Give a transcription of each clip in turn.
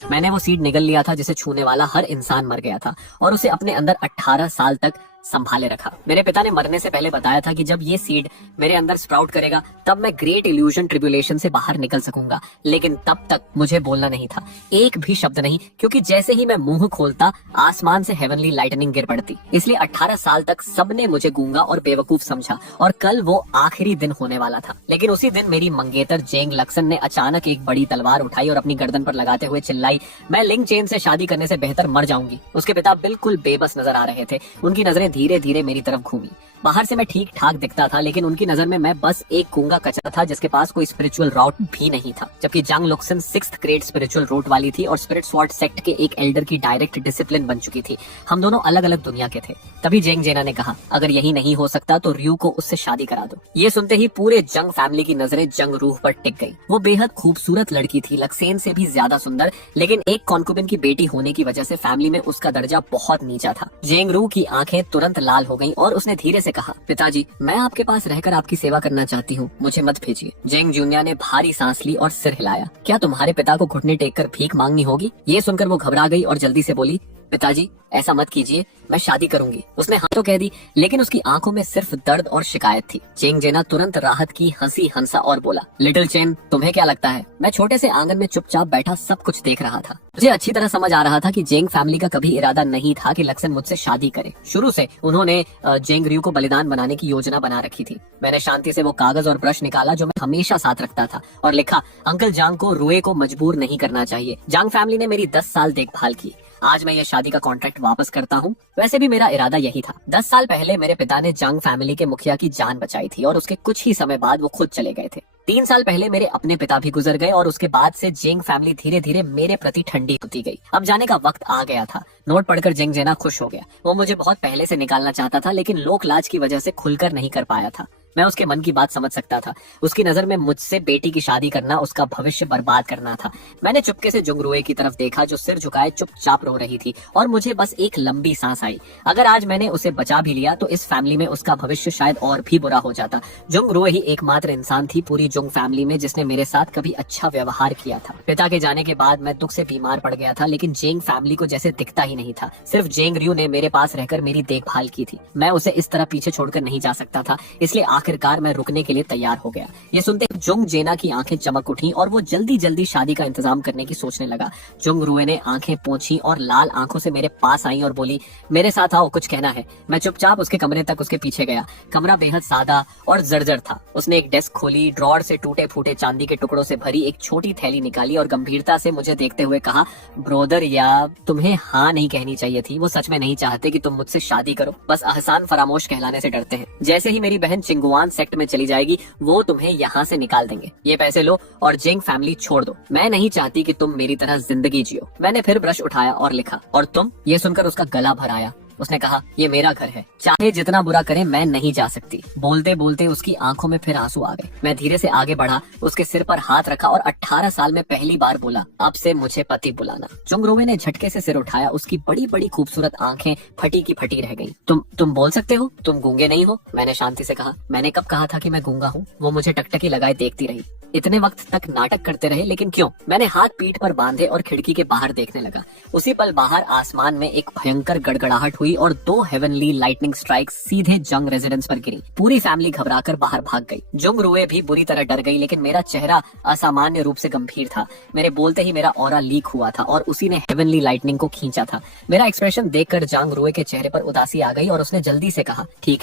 मैंने वो सीड निगल लिया था जिसे छूने वाला हर इंसान मर गया था और उसे अपने अंदर 18 साल तक संभाले रखा। मेरे पिता ने मरने से पहले बताया था कि जब ये सीड मेरे अंदर स्प्राउट करेगा तब मैं ग्रेट इल्यूजन ट्रिब्यूलेशन से बाहर निकल सकूंगा, लेकिन तब तक मुझे बोलना नहीं था, एक भी शब्द नहीं, क्योंकि जैसे ही मैं मुंह खोलता आसमान से हेवनली लाइटनिंग गिर पड़ती। इसलिए 18 साल तक सबने मुझे गूंगा और बेवकूफ समझा और कल वो आखिरी दिन होने वाला था। लेकिन उसी दिन मेरी मंगेतर जेंग लक्सन ने अचानक एक बड़ी तलवार उठाई और अपनी गर्दन पर लगाते हुए चिल्लाई, मैं लिंग चेन से शादी करने से बेहतर मर जाऊंगी। उसके पिता बिल्कुल बेबस नजर आ रहे थे, उनकी नजरें धीरे धीरे मेरी तरफ घूमी। बाहर से मैं ठीक ठाक दिखता था, लेकिन उनकी नजर में मैं बस एक गूंगा कचरा था जिसके पास कोई स्पिरिचुअल रूट भी नहीं था। जबकि जंग लुक्सन 6th ग्रेड स्पिरिचुअल रूट वाली थी और स्पिरिट स्वॉर्ड सेक्ट के एक एल्डर की डायरेक्ट डिसिप्लिन बन चुकी थी। हम दोनों अलग अलग दुनिया के थे। तभी जेंग जेना ने कहा, अगर यही नहीं हो सकता तो रयू को उससे शादी करा दो। ये सुनते ही पूरे जंग फैमिली की नजरें जंग रूह पर टिक गई। वो बेहद खूबसूरत लड़की थी, लक्सेन से भी ज्यादा सुंदर, लेकिन एक कॉन्कुबिन की बेटी होने की वजह से फैमिली में उसका दर्जा बहुत नीचा था। जेंग रू की आंखें तुरंत लाल हो गईं और उसने धीरे से कहा, पिताजी, मैं आपके पास रहकर आपकी सेवा करना चाहती हूँ, मुझे मत भेजिए। जेंग जूनिया ने भारी सांस ली और सिर हिलाया। क्या तुम्हारे पिता को घुटने टेक कर भीख मांगनी होगी? ये सुनकर वो घबरा गई और जल्दी से बोली, पिताजी ऐसा मत कीजिए, मैं शादी करूंगी। उसने हाँ तो कह दी, लेकिन उसकी आंखों में सिर्फ दर्द और शिकायत थी। जेंग जेना तुरंत राहत की हंसी हंसा और बोला, लिटिल चेन, तुम्हें क्या लगता है? मैं छोटे से आंगन में चुपचाप बैठा सब कुछ देख रहा था। मुझे अच्छी तरह समझ आ रहा था कि जेंग फैमिली का कभी इरादा नहीं था कि लक्सन मुझसे शादी करे। शुरू से उन्होंने जेंग रयू को बलिदान बनाने की योजना बना रखी थी। मैंने शांति से वो कागज और ब्रश निकाला जो मैं हमेशा साथ रखता था और लिखा, अंकल जांग को रुए को मजबूर नहीं करना चाहिए। जांग फैमिली ने मेरी 10 साल देखभाल की। आज मैं ये शादी का कॉन्ट्रैक्ट वापस करता हूँ। वैसे भी मेरा इरादा यही था। 10 साल पहले मेरे पिता ने जांग फैमिली के मुखिया की जान बचाई थी और उसके कुछ ही समय बाद वो खुद चले गए थे। 3 साल पहले मेरे अपने पिता भी गुजर गए और उसके बाद से जेंग फैमिली धीरे धीरे मेरे प्रति ठंडी होती गई। अब जाने का वक्त आ गया था। नोट पढ़कर जेंग जेना खुश हो गया। वो मुझे बहुत पहले से निकालना चाहता था, लेकिन लोक लाज की वजह से खुलकर नहीं कर पाया था। मैं उसके मन की बात समझ सकता था। उसकी नजर में मुझसे बेटी की शादी करना उसका भविष्य बर्बाद करना था। मैंने चुपके से जुंगरुए की तरफ देखा जो सिर झुकाए चुपचाप रो रही थी और मुझे बस एक लंबी सांस आई। अगर आज मैंने उसे बचा भी लिया तो इस फैमिली में उसका भविष्य शायद और भी बुरा हो जाता। जुंगरुए ही एकमात्र इंसान थी पूरी जुंग फैमिली में जिसने मेरे साथ कभी अच्छा व्यवहार किया था। पिता के जाने के बाद मैं दुख से बीमार पड़ गया था, लेकिन जेंग फैमिली को जैसे दिखता ही नहीं था। सिर्फ जेंग रयू ने मेरे पास रहकर मेरी देखभाल की थी। मैं उसे इस तरह पीछे छोड़कर नहीं जा सकता था, इसलिए आखिरकार मैं रुकने के लिए तैयार हो गया। ये सुनते जुंग जेना की आंखें चमक उठी और वो जल्दी जल्दी शादी का इंतजाम करने की सोचने लगा। जुंग रुए ने आंखें पोंछी और लाल आंखों से मेरे पास आई और बोली, मेरे साथ आओ, कुछ कहना है। मैं चुपचाप उसके कमरे तक उसके पीछे गया। कमरा बेहद सादा और जर्जर था। उसने एक डेस्क खोली, ड्रॉर से टूटे फूटे चांदी के टुकड़ों से भरी एक छोटी थैली निकाली और गंभीरता से मुझे देखते हुए कहा, ब्रोदर, या तुम्हें हाँ नहीं कहनी चाहिए थी। वो सच में नहीं चाहते कि तुम मुझसे शादी करो, बस अहसान फरामोश कहलाने से डरते हैं। जैसे ही मेरी बहन चिंगुआन सेक्ट में चली जाएगी वो तुम्हें यहाँ से निकाल देंगे। ये पैसे लो और जेंग फैमिली छोड़ दो। मैं नहीं चाहती कि तुम मेरी तरह जिंदगी जियो। मैंने फिर ब्रश उठाया और लिखा, और तुम? ये सुनकर उसका गला भर आया। उसने कहा, ये मेरा घर है, चाहे जितना बुरा करे मैं नहीं जा सकती। बोलते बोलते उसकी आंखों में फिर आंसू आ गए। मैं धीरे से आगे बढ़ा, उसके सिर पर हाथ रखा और 18 साल में पहली बार बोला, अब से मुझे पति बुलाना। चुंगरुए ने झटके से सिर उठाया। उसकी बड़ी बड़ी खूबसूरत आंखें फटी की फटी रह गईं। तुम बोल सकते हो, तुम गूंगे नहीं हो? मैंने शांति से कहा। मैंने कब कहा था कि मैं गूंगा हूँ? वो मुझे टकटकी लगाए देखती रही। इतने वक्त तक नाटक करते रहे, लेकिन क्यों? मैंने हाथ पीठ पर बांधे और खिड़की के बाहर देखने लगा। उसी पल बाहर आसमान में एक भयंकर गड़गड़ाहट हुई और 2 हेवनली लाइटनिंग स्ट्राइक सीधे जंग रेजिडेंस पर गिरी। पूरी फैमिली घबराकर बाहर भाग गई। जुंग रुए भी बुरी तरह डर गई, लेकिन मेरा चेहरा असामान्य रूप से गंभीर था। मेरे बोलते ही मेरा ऑरा लीक हुआ था और उसी ने हेवनली लाइटनिंग को खींचा था। मेरा एक्सप्रेशन देखकर जांग रुए के चेहरे पर उदासी आ गई और उसने जल्दी से कहा, ठीक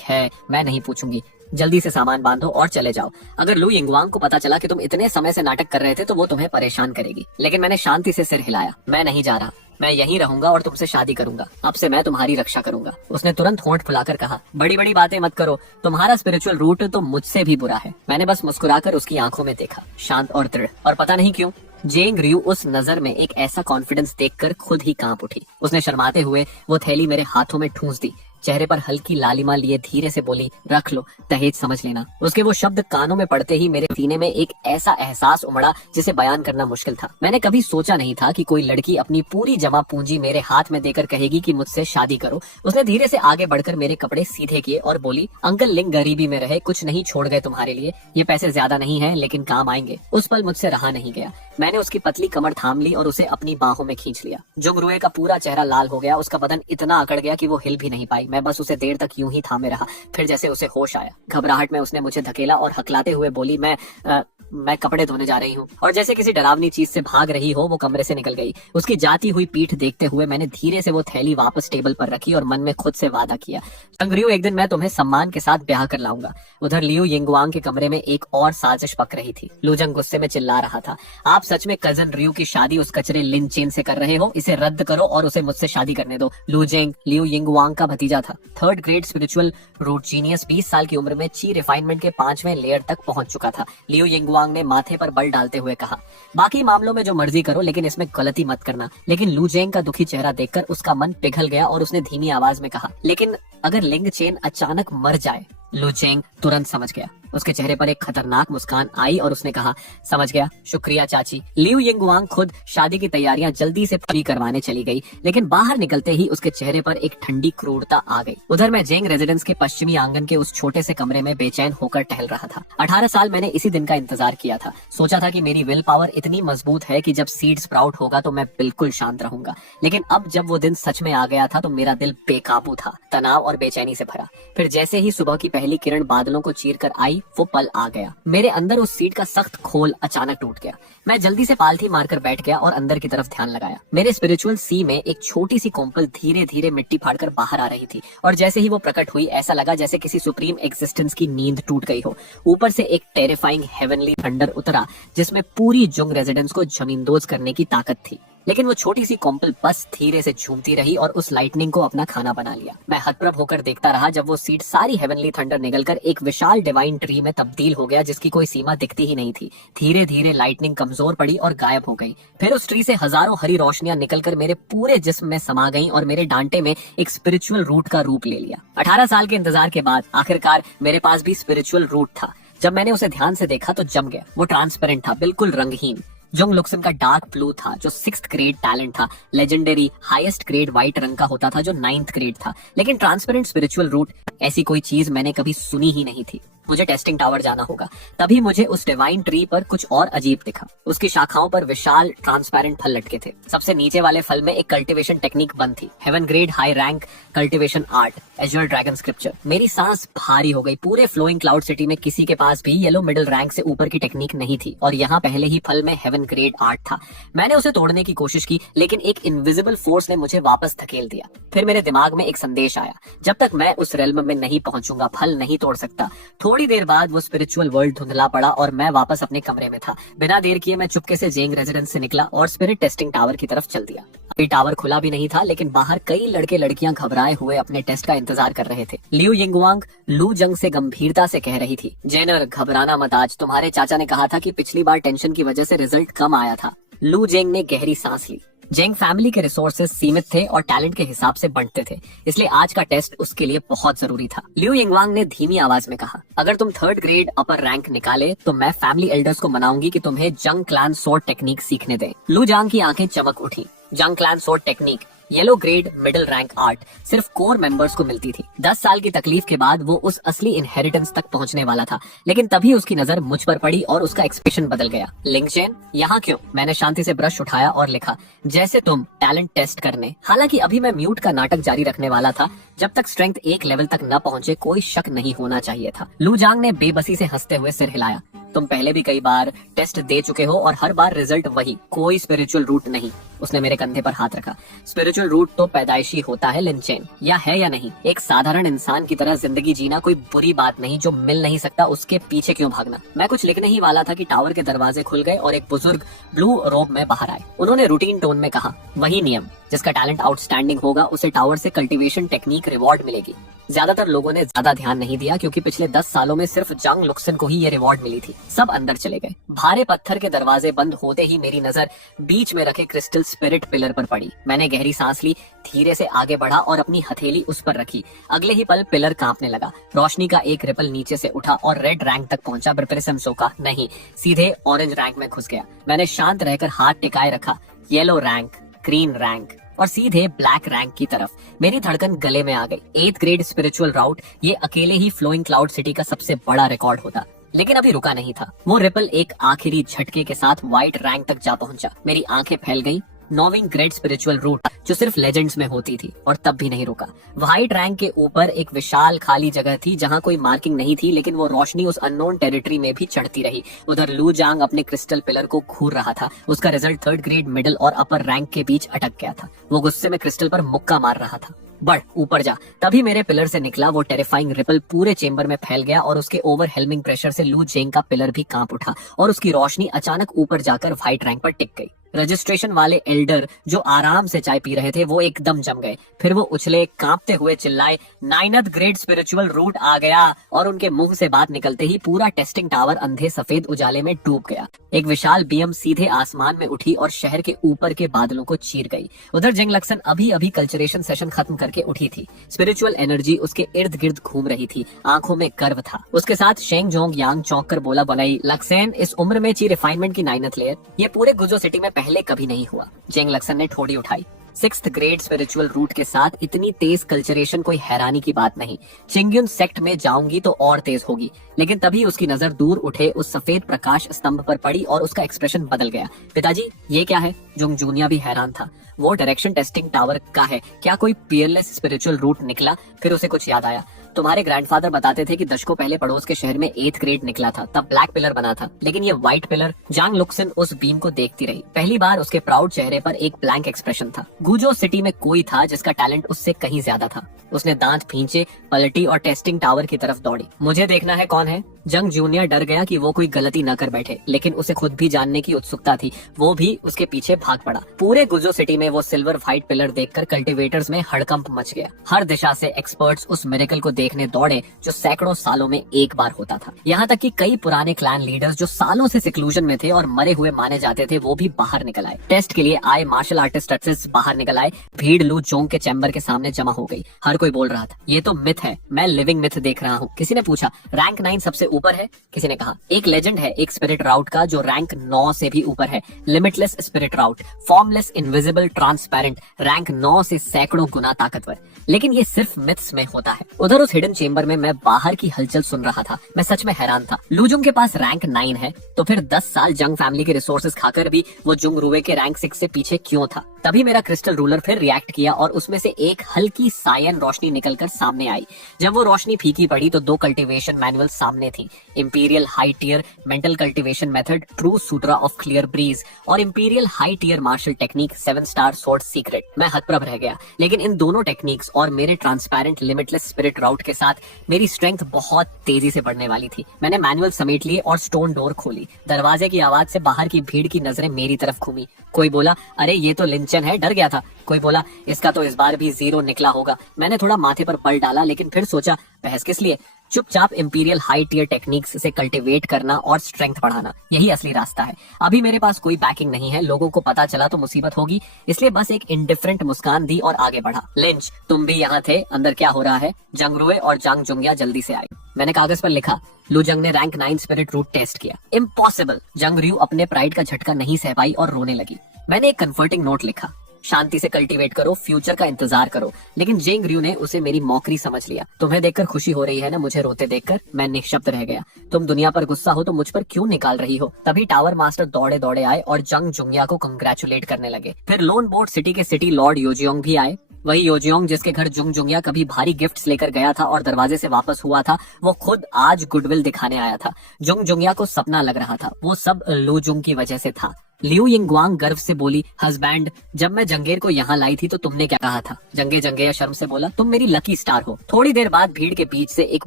है, मैं नहीं पूछूंगी। जल्दी से सामान बांधो और चले जाओ। अगर लू यिंगवांग को पता चला कि तुम इतने समय से नाटक कर रहे थे तो वो तुम्हें परेशान करेगी। लेकिन मैंने शांति से सिर हिलाया। मैं नहीं जा रहा, मैं यहीं रहूंगा और तुमसे शादी करूंगा। अब से मैं तुम्हारी रक्षा करूंगा। उसने तुरंत होंठ फुलाकर कहा, बड़ी बड़ी बातें मत करो, तुम्हारा स्पिरिचुअल रूट तो मुझसे भी बुरा है। मैंने बस मुस्कुराकर उसकी आंखों में देखा, शांत और दृढ़। और पता नहीं क्यों जेंग रयू उस नजर में एक ऐसा कॉन्फिडेंस देखकर खुद ही कांप उठी। उसने शर्माते हुए वो थैली मेरे हाथों में ठूंस दी। चेहरे पर हल्की लालिमा लिए धीरे से बोली, रख लो, दहेज समझ लेना। उसके वो शब्द कानों में पड़ते ही मेरे सीने में एक ऐसा एहसास उमड़ा जिसे बयान करना मुश्किल था। मैंने कभी सोचा नहीं था कि कोई लड़की अपनी पूरी जमा पूंजी मेरे हाथ में देकर कहेगी कि मुझसे शादी करो। उसने धीरे से आगे बढ़कर मेरे कपड़े सीधे किए और बोली, अंकल लिंग गरीबी में रहे, कुछ नहीं छोड़ गए तुम्हारे लिए, ये पैसे ज्यादा नहीं है लेकिन काम आएंगे। उस पल मुझसे रहा नहीं गया। मैंने उसकी पतली कमर थाम ली और उसे अपनी बाहों में खींच लिया। जुंगरुए का पूरा चेहरा लाल हो गया, उसका बदन इतना अकड़ गया कि वो हिल भी नहीं पाई। मैं बस उसे देर तक यूं ही थामे रहा। फिर जैसे उसे होश आया, घबराहट में उसने मुझे धकेला और हकलाते हुए बोली, मैं कपड़े धोने जा रही हूँ। और जैसे किसी डरावनी चीज से भाग रही हो वो कमरे से निकल गई। उसकी जाती हुई पीठ देखते हुए मैंने धीरे से वो थैली वापस टेबल पर रखी और मन में खुद से वादा किया, चंगरियो, एक दिन मैं तुम्हें सम्मान के साथ ब्याह कर लाऊंगा। उधर लियू यिंगवांग के कमरे में एक और साजिश पक रही थी। लूजंग गुस्से में चिल्ला रहा था, आप सच में कजन रियू की शादी उस कचरे लिन चेन से कर रहे हो? इसे रद्द करो और उसे मुझसे शादी करने दो। लूजेंग लियू यिंगवांग का भतीजा था, 3rd grade spiritual root genius, 20 साल की उम्र में ची रिफाइनमेंट के 5वें लेयर तक पहुंच चुका था। लियू यिंगवांग ने माथे पर बल डालते हुए कहा, बाकी मामलों में जो मर्जी करो लेकिन इसमें गलती मत करना। लेकिन लूजेंग का दुखी चेहरा देखकर उसका मन पिघल गया और उसने धीमी आवाज में कहा, लेकिन अगर लिंग चेन अचानक मर जाए? लूजेंग तुरंत समझ गया। उसके चेहरे पर एक खतरनाक मुस्कान आई और उसने कहा, समझ गया, शुक्रिया चाची। लियू यिंगवांग खुद शादी की तैयारियां जल्दी से पूरी करवाने चली गई, लेकिन बाहर निकलते ही उसके चेहरे पर एक ठंडी क्रूरता आ गई। उधर मैं जेंग रेजिडेंस के पश्चिमी आंगन के उस छोटे से कमरे में बेचैन होकर टहल रहा था। 18 साल मैंने इसी दिन का इंतजार किया था। सोचा था कि मेरी विल पावर इतनी मजबूत है कि जब सीड स्प्राउट होगा तो मैं बिल्कुल शांत रहूंगा। लेकिन अब जब वो दिन सच में आ गया था तो मेरा दिल बेकाबू था, तनाव और बेचैनी से भरा। फिर जैसे ही सुबह की पहली किरण बादलों को चीर कर आई, वो पल आ गया। मेरे अंदर उस सीट का सख्त खोल अचानक टूट गया। मैं जल्दी से पालथी मारकर बैठ गया और अंदर की तरफ ध्यान लगाया। मेरे स्पिरिचुअल सी में एक छोटी सी कोम्पल धीरे धीरे मिट्टी फाड़कर बाहर आ रही थी और जैसे ही वो प्रकट हुई ऐसा लगा जैसे किसी सुप्रीम एग्जिस्टेंस की नींद टूट गई हो। ऊपर से एक टेरिफाइंग हेवनली थंडर उतरा जिसमें पूरी जुंग रेजिडेंस को जमींदोज करने की ताकत थी। लेकिन वो छोटी सी कोम्पल बस धीरे से झूमती रही और उस लाइटनिंग को अपना खाना बना लिया। मैं हतप्रभ होकर देखता रहा जब वो सीट सारी हेवनली थंडर निकलकर एक विशाल डिवाइन ट्री में तब्दील हो गया जिसकी कोई सीमा दिखती ही नहीं थी। धीरे धीरे लाइटनिंग कमजोर पड़ी और गायब हो गई। फिर उस ट्री से हजारों हरी रोशनियां निकलकर मेरे पूरे जिस्म में समा गईं और मेरे डांटे में एक स्पिरिचुअल रूट का रूप ले लिया। 18 साल के इंतजार के बाद आखिरकार मेरे पास भी स्पिरिचुअल रूट था। जब मैंने उसे ध्यान से देखा तो जम गया। वो ट्रांसपेरेंट था, बिल्कुल रंगहीन। जुंग लुक्सिम का डार्क ब्लू था जो 6th ग्रेड टैलेंट था। लेजेंडरी हाईएस्ट ग्रेड व्हाइट रंग का होता था जो 9th ग्रेड था। लेकिन ट्रांसपेरेंट स्पिरिचुअल रूट, ऐसी कोई चीज मैंने कभी सुनी ही नहीं थी। मुझे टेस्टिंग टावर जाना होगा। तभी मुझे उस डिवाइन ट्री पर कुछ और अजीब दिखा। उसकी शाखाओं पर विशाल ट्रांसपेरेंट फल लटके थे। सबसे नीचे वाले फल में एक कल्टीवेशन टेक्निक बंद थी, heaven grade high rank cultivation art, azure dragon scripture. मेरी सांस भारी हो गई। पूरे फ्लोइंग क्लाउड सिटी में किसी के पास भी येलो मिडिल रैंक से ऊपर की टेक्निक नहीं थी और यहाँ पहले ही फल में हेवन ग्रेड आर्ट था। मैंने उसे तोड़ने की कोशिश की लेकिन एक इनविजिबल फोर्स ने मुझे वापस धकेल दिया। फिर मेरे दिमाग में एक संदेश आया, जब तक मैं उस रेल्म में नहीं पहुंचूंगा फल नहीं तोड़ सकता। थोड़ी देर बाद वो स्पिरिचुअल वर्ल्ड धुंधला पड़ा और मैं वापस अपने कमरे में था। बिना देर किए मैं चुपके से जेंग रेजिडेंस से निकला और स्पिरिट टेस्टिंग टावर की तरफ चल दिया। अभी टावर खुला भी नहीं था लेकिन बाहर कई लड़के लड़कियां घबराए हुए अपने टेस्ट का इंतजार कर रहे थे। लियू यिंगवांग लू जंग से गंभीरता से कह रही थी, जेनर घबराना मत, आज तुम्हारे चाचा ने कहा था कि पिछली बार टेंशन की वजह से रिजल्ट कम आया था। लू जेंग ने गहरी सांस ली। जेंग फैमिली के रिसोर्सेज सीमित थे और टैलेंट के हिसाब से बंटते थे, इसलिए आज का टेस्ट उसके लिए बहुत जरूरी था। लियू यिंगवांग ने धीमी आवाज में कहा, अगर तुम 3rd ग्रेड अपर रैंक निकाले तो मैं फैमिली एल्डर्स को मनाऊंगी कि तुम्हें जंग क्लैन सोर्ड टेक्निक सीखने दें। लू जांग की आंखें चमक उठी। जंग clan sword technique, yellow grade middle rank art, सिर्फ कोर मेंबर्स को मिलती थी। 10 साल की तकलीफ के बाद वो उस असली इनहेरिटेंस तक पहुंचने वाला था। लेकिन तभी उसकी नजर मुझ पर पड़ी और उसका एक्सप्रेशन बदल गया। लिंगचेन, यहाँ क्यों? मैंने शांति से ब्रश उठाया और लिखा, जैसे तुम टैलेंट टेस्ट करने। हालांकि अभी मैं म्यूट का नाटक जारी रखने वाला था। जब तक स्ट्रेंथ एक लेवल तक न पहुंचे कोई शक नहीं होना चाहिए था। लू जांग ने बेबसी से हंसते हुए सिर हिलाया। तुम पहले भी कई बार टेस्ट दे चुके हो और हर बार रिजल्ट वही, कोई स्पिरिचुअल रूट नहीं। उसने मेरे कंधे पर हाथ रखा। स्पिरिचुअल रूट तो पैदाइशी होता है लिनचेन, या है या नहीं। एक साधारण इंसान की तरह जिंदगी जीना कोई बुरी बात नहीं। जो मिल नहीं सकता उसके पीछे क्यों भागना। मैं कुछ लिखने ही वाला था कि टावर के दरवाजे खुल गए और एक बुजुर्ग ब्लू रोब में बाहर आए। उन्होंने रूटीन टोन में कहा, वही नियम, जिसका टैलेंट आउटस्टैंडिंग होगा उसे टावर से कल्टीवेशन टेक्निक रिवॉर्ड मिलेगी। ज्यादातर लोगों ने ज्यादा ध्यान नहीं दिया क्योंकि पिछले 10 सालों में सिर्फ जंग लुक्सन को ही ये रिवॉर्ड मिली थी। सब अंदर चले गए। भारे पत्थर के दरवाजे बंद होते ही मेरी नजर बीच में रखे क्रिस्टल स्पिरिट पिलर पर पड़ी। मैंने गहरी सांस ली, धीरे से आगे बढ़ा और अपनी हथेली उस पर रखी। अगले ही पल पिलर कांपने लगा। रोशनी का एक रिपल नीचे से उठा और रेड रैंक तक पहुंचा। ब्रिपरेसमसो का नहीं, सीधे ऑरेंज रैंक में घुस गया। मैंने शांत रहकर हाथ टिकाए रखा। येलो रैंक, ग्रीन रैंक और सीधे ब्लैक रैंक की तरफ। मेरी धड़कन गले में आ गई। 8th ग्रेड स्पिरिचुअल राउट, ये अकेले ही फ्लोइंग क्लाउड सिटी का सबसे बड़ा रिकॉर्ड होता। लेकिन अभी रुका नहीं था। वो रिपल एक आखिरी झटके के साथ व्हाइट रैंक तक जा पहुंचा। मेरी आंखें फैल गईं। 9वीं ग्रेड स्पिरिचुअल रूट जो सिर्फ लेजेंड्स में होती थी, और तब भी नहीं रुका। व्हाइट रैंक के ऊपर एक विशाल खाली जगह थी जहां कोई मार्किंग नहीं थी, लेकिन वो रोशनी उस अननोन टेरिटरी में भी चढ़ती रही। उधर लू जांग अपने क्रिस्टल पिलर को घूर रहा था। उसका रिजल्ट 3rd ग्रेड मिडिल और अपर रैंक के बीच अटक गया था। वो गुस्से में क्रिस्टल पर मुक्का मार रहा था। बढ़, ऊपर जा। तभी मेरे पिलर से निकला वो टेरिफाइंग रिपल पूरे चेंबर में फैल गया और उसके ओवरहेलमिंग प्रेशर से लू जेंग का पिलर भी कांप उठा और उसकी रोशनी अचानक ऊपर जाकर व्हाइट रैंक पर टिक गई। रजिस्ट्रेशन वाले एल्डर जो आराम से चाय पी रहे थे वो एकदम जम गए। फिर वो उछले, कांपते हुए चिल्लाए, 9th ग्रेड स्पिरिचुअल रूट आ गया। और उनके मुंह से बात निकलते ही पूरा टेस्टिंग टावर अंधे सफेद उजाले में डूब गया। एक विशाल बीएम सीधे आसमान में उठी और शहर के ऊपर के बादलों को चीर गई। उधर जिंग लक्सन अभी अभी कल्चरेशन सेशन खत्म करके उठी थी। स्पिरिचुअल एनर्जी उसके इर्द गिर्द घूम रही थी। आंखों में गर्व था। उसके साथ शेंग जोंग यांग चौंक कर बोला, बोलाई, लक्सेन, इस उम्र में ची रिफाइनमेंट की 9th लेयर, ये पूरे गुजो सिटी में पहले कभी नहीं हुआ। जेंग लक्सन ने ठोड़ी उठाई। 6th ग्रेड स्पिरिचुअल रूट के साथ इतनी तेज कल्चरेशन कोई हैरानी की बात नहीं। चिंग्युन सेक्ट में जाऊंगी तो और तेज होगी। लेकिन तभी उसकी नजर दूर उठे उस सफेद प्रकाश स्तंभ पर पड़ी और उसका एक्सप्रेशन बदल गया। पिताजी, ये क्या है? जुंग जूनिया भी हैरान था। वो डायरेक्शन टेस्टिंग टावर का है। क्या कोई पीयरलेस स्पिरिचुअल रूट निकला? फिर उसे कुछ याद आया। तुम्हारे ग्रैंडफादर बताते थे कि दशकों पहले पड़ोस के शहर में 8th ग्रेड निकला था, तब ब्लैक पिलर बना था। लेकिन ये व्हाइट पिलर। जांग लुक्सन उस बीम को देखती रही। पहली बार उसके प्राउड चेहरे पर एक ब्लैंक एक्सप्रेशन था। गुजो सिटी में कोई था जिसका टैलेंट उससे कहीं ज्यादा था। उसने दांत भींचे, पलटी और टेस्टिंग टावर की तरफ दौड़ी। मुझे देखना है कौन है। जंग जूनियर डर गया कि वो कोई गलती न कर बैठे, लेकिन उसे खुद भी जानने की उत्सुकता थी। वो भी उसके पीछे भाग पड़ा। पूरे गुजो सिटी में वो सिल्वर व्हाइट पिलर देखकर कल्टीवेटर्स में हड़कंप मच गया। हर दिशा से एक्सपर्ट्स उस मिरेकल को देखने दौड़े जो सैकड़ों सालों में एक बार होता था। यहाँ तक कि कई पुराने क्लैन लीडर्स जो सालों से सिक्लूजन में थे और मरे हुए माने जाते थे, वो भी बाहर निकल आए। टेस्ट के लिए आए मार्शल आर्टिस्ट बाहर निकल आए। भीड़ लू जोंग के चैम्बर के सामने जमा हो गई। हर कोई बोल रहा था, ये तो मिथ है, मैं लिविंग मिथ देख रहा हूँ। किसी ने पूछा, रैंक 9 सबसे ऊपर है? किसी ने कहा, एक लेजेंड है एक स्पिरिट राउट का जो रैंक 9 से भी ऊपर है, लिमिटलेस स्पिरिट राउट, फॉर्मलेस, इनविजिबल, ट्रांसपेरेंट, रैंक 9 से सैकड़ों गुना ताकतवर। लेकिन ये सिर्फ मिथ्स में होता है। उधर उस हिडन चेंबर में मैं बाहर की हलचल सुन रहा था। मैं सच में हैरान था। लूजुंग के पास रैंक 9 है, तो फिर 10 साल जंग फैमिली के रिसोर्सेज खाकर भी वो जुंग रुए के रैंक 6 से पीछे क्यों था? तभी मेरा क्रिस्टल रूलर फिर रिएक्ट किया और उसमें से एक हल्की सायन रोशनी निकलकर सामने आई। जब वो रोशनी फीकी पड़ी तो 2 कल्टीवेशन मैनुअल सामने थी। Imperial high tier mental cultivation method, true sutra of clear breeze, और imperial high tier martial technique, 7 star sword secret. मैं हतप्रभ रह गया। लेकिन इन दोनों टेक्निक्स और मेरे ट्रांसपेरेंट लिमिटलेस स्पिरिट राउट के साथ मेरी स्ट्रेंथ बहुत तेजी से बढ़ने वाली थी। मैंने मैनुअल समेट लिए और स्टोन डोर खोली। दरवाजे की आवाज से बाहर की भीड़ की नजरें मेरी तरफ घूमी। कोई बोला, अरे ये तो लिंचन है, डर गया था। कोई बोला, इसका तो इस बार भी 0 निकला होगा। मैंने थोड़ा माथे पर बल डाला, लेकिन फिर सोचा, बहस किस लिए? चुपचाप इंपीरियल हाई टियर टेक्निक्स से कल्टीवेट करना और स्ट्रेंथ बढ़ाना, यही असली रास्ता है। अभी मेरे पास कोई बैकिंग नहीं है, लोगों को पता चला तो मुसीबत होगी, इसलिए बस एक इंडिफरेंट मुस्कान दी और आगे बढ़ा। लिंच, तुम भी यहाँ थे, अंदर क्या हो रहा है? जंगरुए और जांग जुंगिया जल्दी से आए। मैंने कागज पर लिखा, लूजंग ने रैंक 9 स्पिरिट रूट टेस्ट किया। इम्पॉसिबल। जंग रियू अपने प्राइड का झटका नहीं सह पाई और रोने लगी। मैंने एक कंफर्टिंग नोट लिखा, शांति से कल्टीवेट करो, फ्यूचर का इंतजार करो। लेकिन जेंग रियू ने उसे मेरी मौकरी समझ लिया। तुम्हें देखकर खुशी हो रही है ना मुझे रोते देखकर? मैं निःशब्द रह गया। तुम दुनिया पर गुस्सा हो तो मुझ पर क्यों निकाल रही हो? तभी टावर मास्टर दौड़े दौड़े आए और जंग जुंगिया को कंग्रेचुलेट करने लगे। फिर लोन बोर्ड सिटी के सिटी लॉर्ड योजियोंग भी आए। वही योजियोंग जिसके घर जुंग जुंगिया कभी भारी गिफ्ट्स लेकर गया था और दरवाजे से वापस हुआ था, वो खुद आज गुडविल दिखाने आया था। जुंग जुंगिया को सपना लग रहा था, वो सब लू जुंग की वजह से था। लियू यिंगवांग गर्व से बोली, हस्बैंड, जब मैं जंगेर को यहाँ लाई थी तो तुमने क्या कहा था? जंगे जंगे शर्म से बोला, तुम मेरी लकी स्टार हो। थोड़ी देर बाद भीड़ के बीच से एक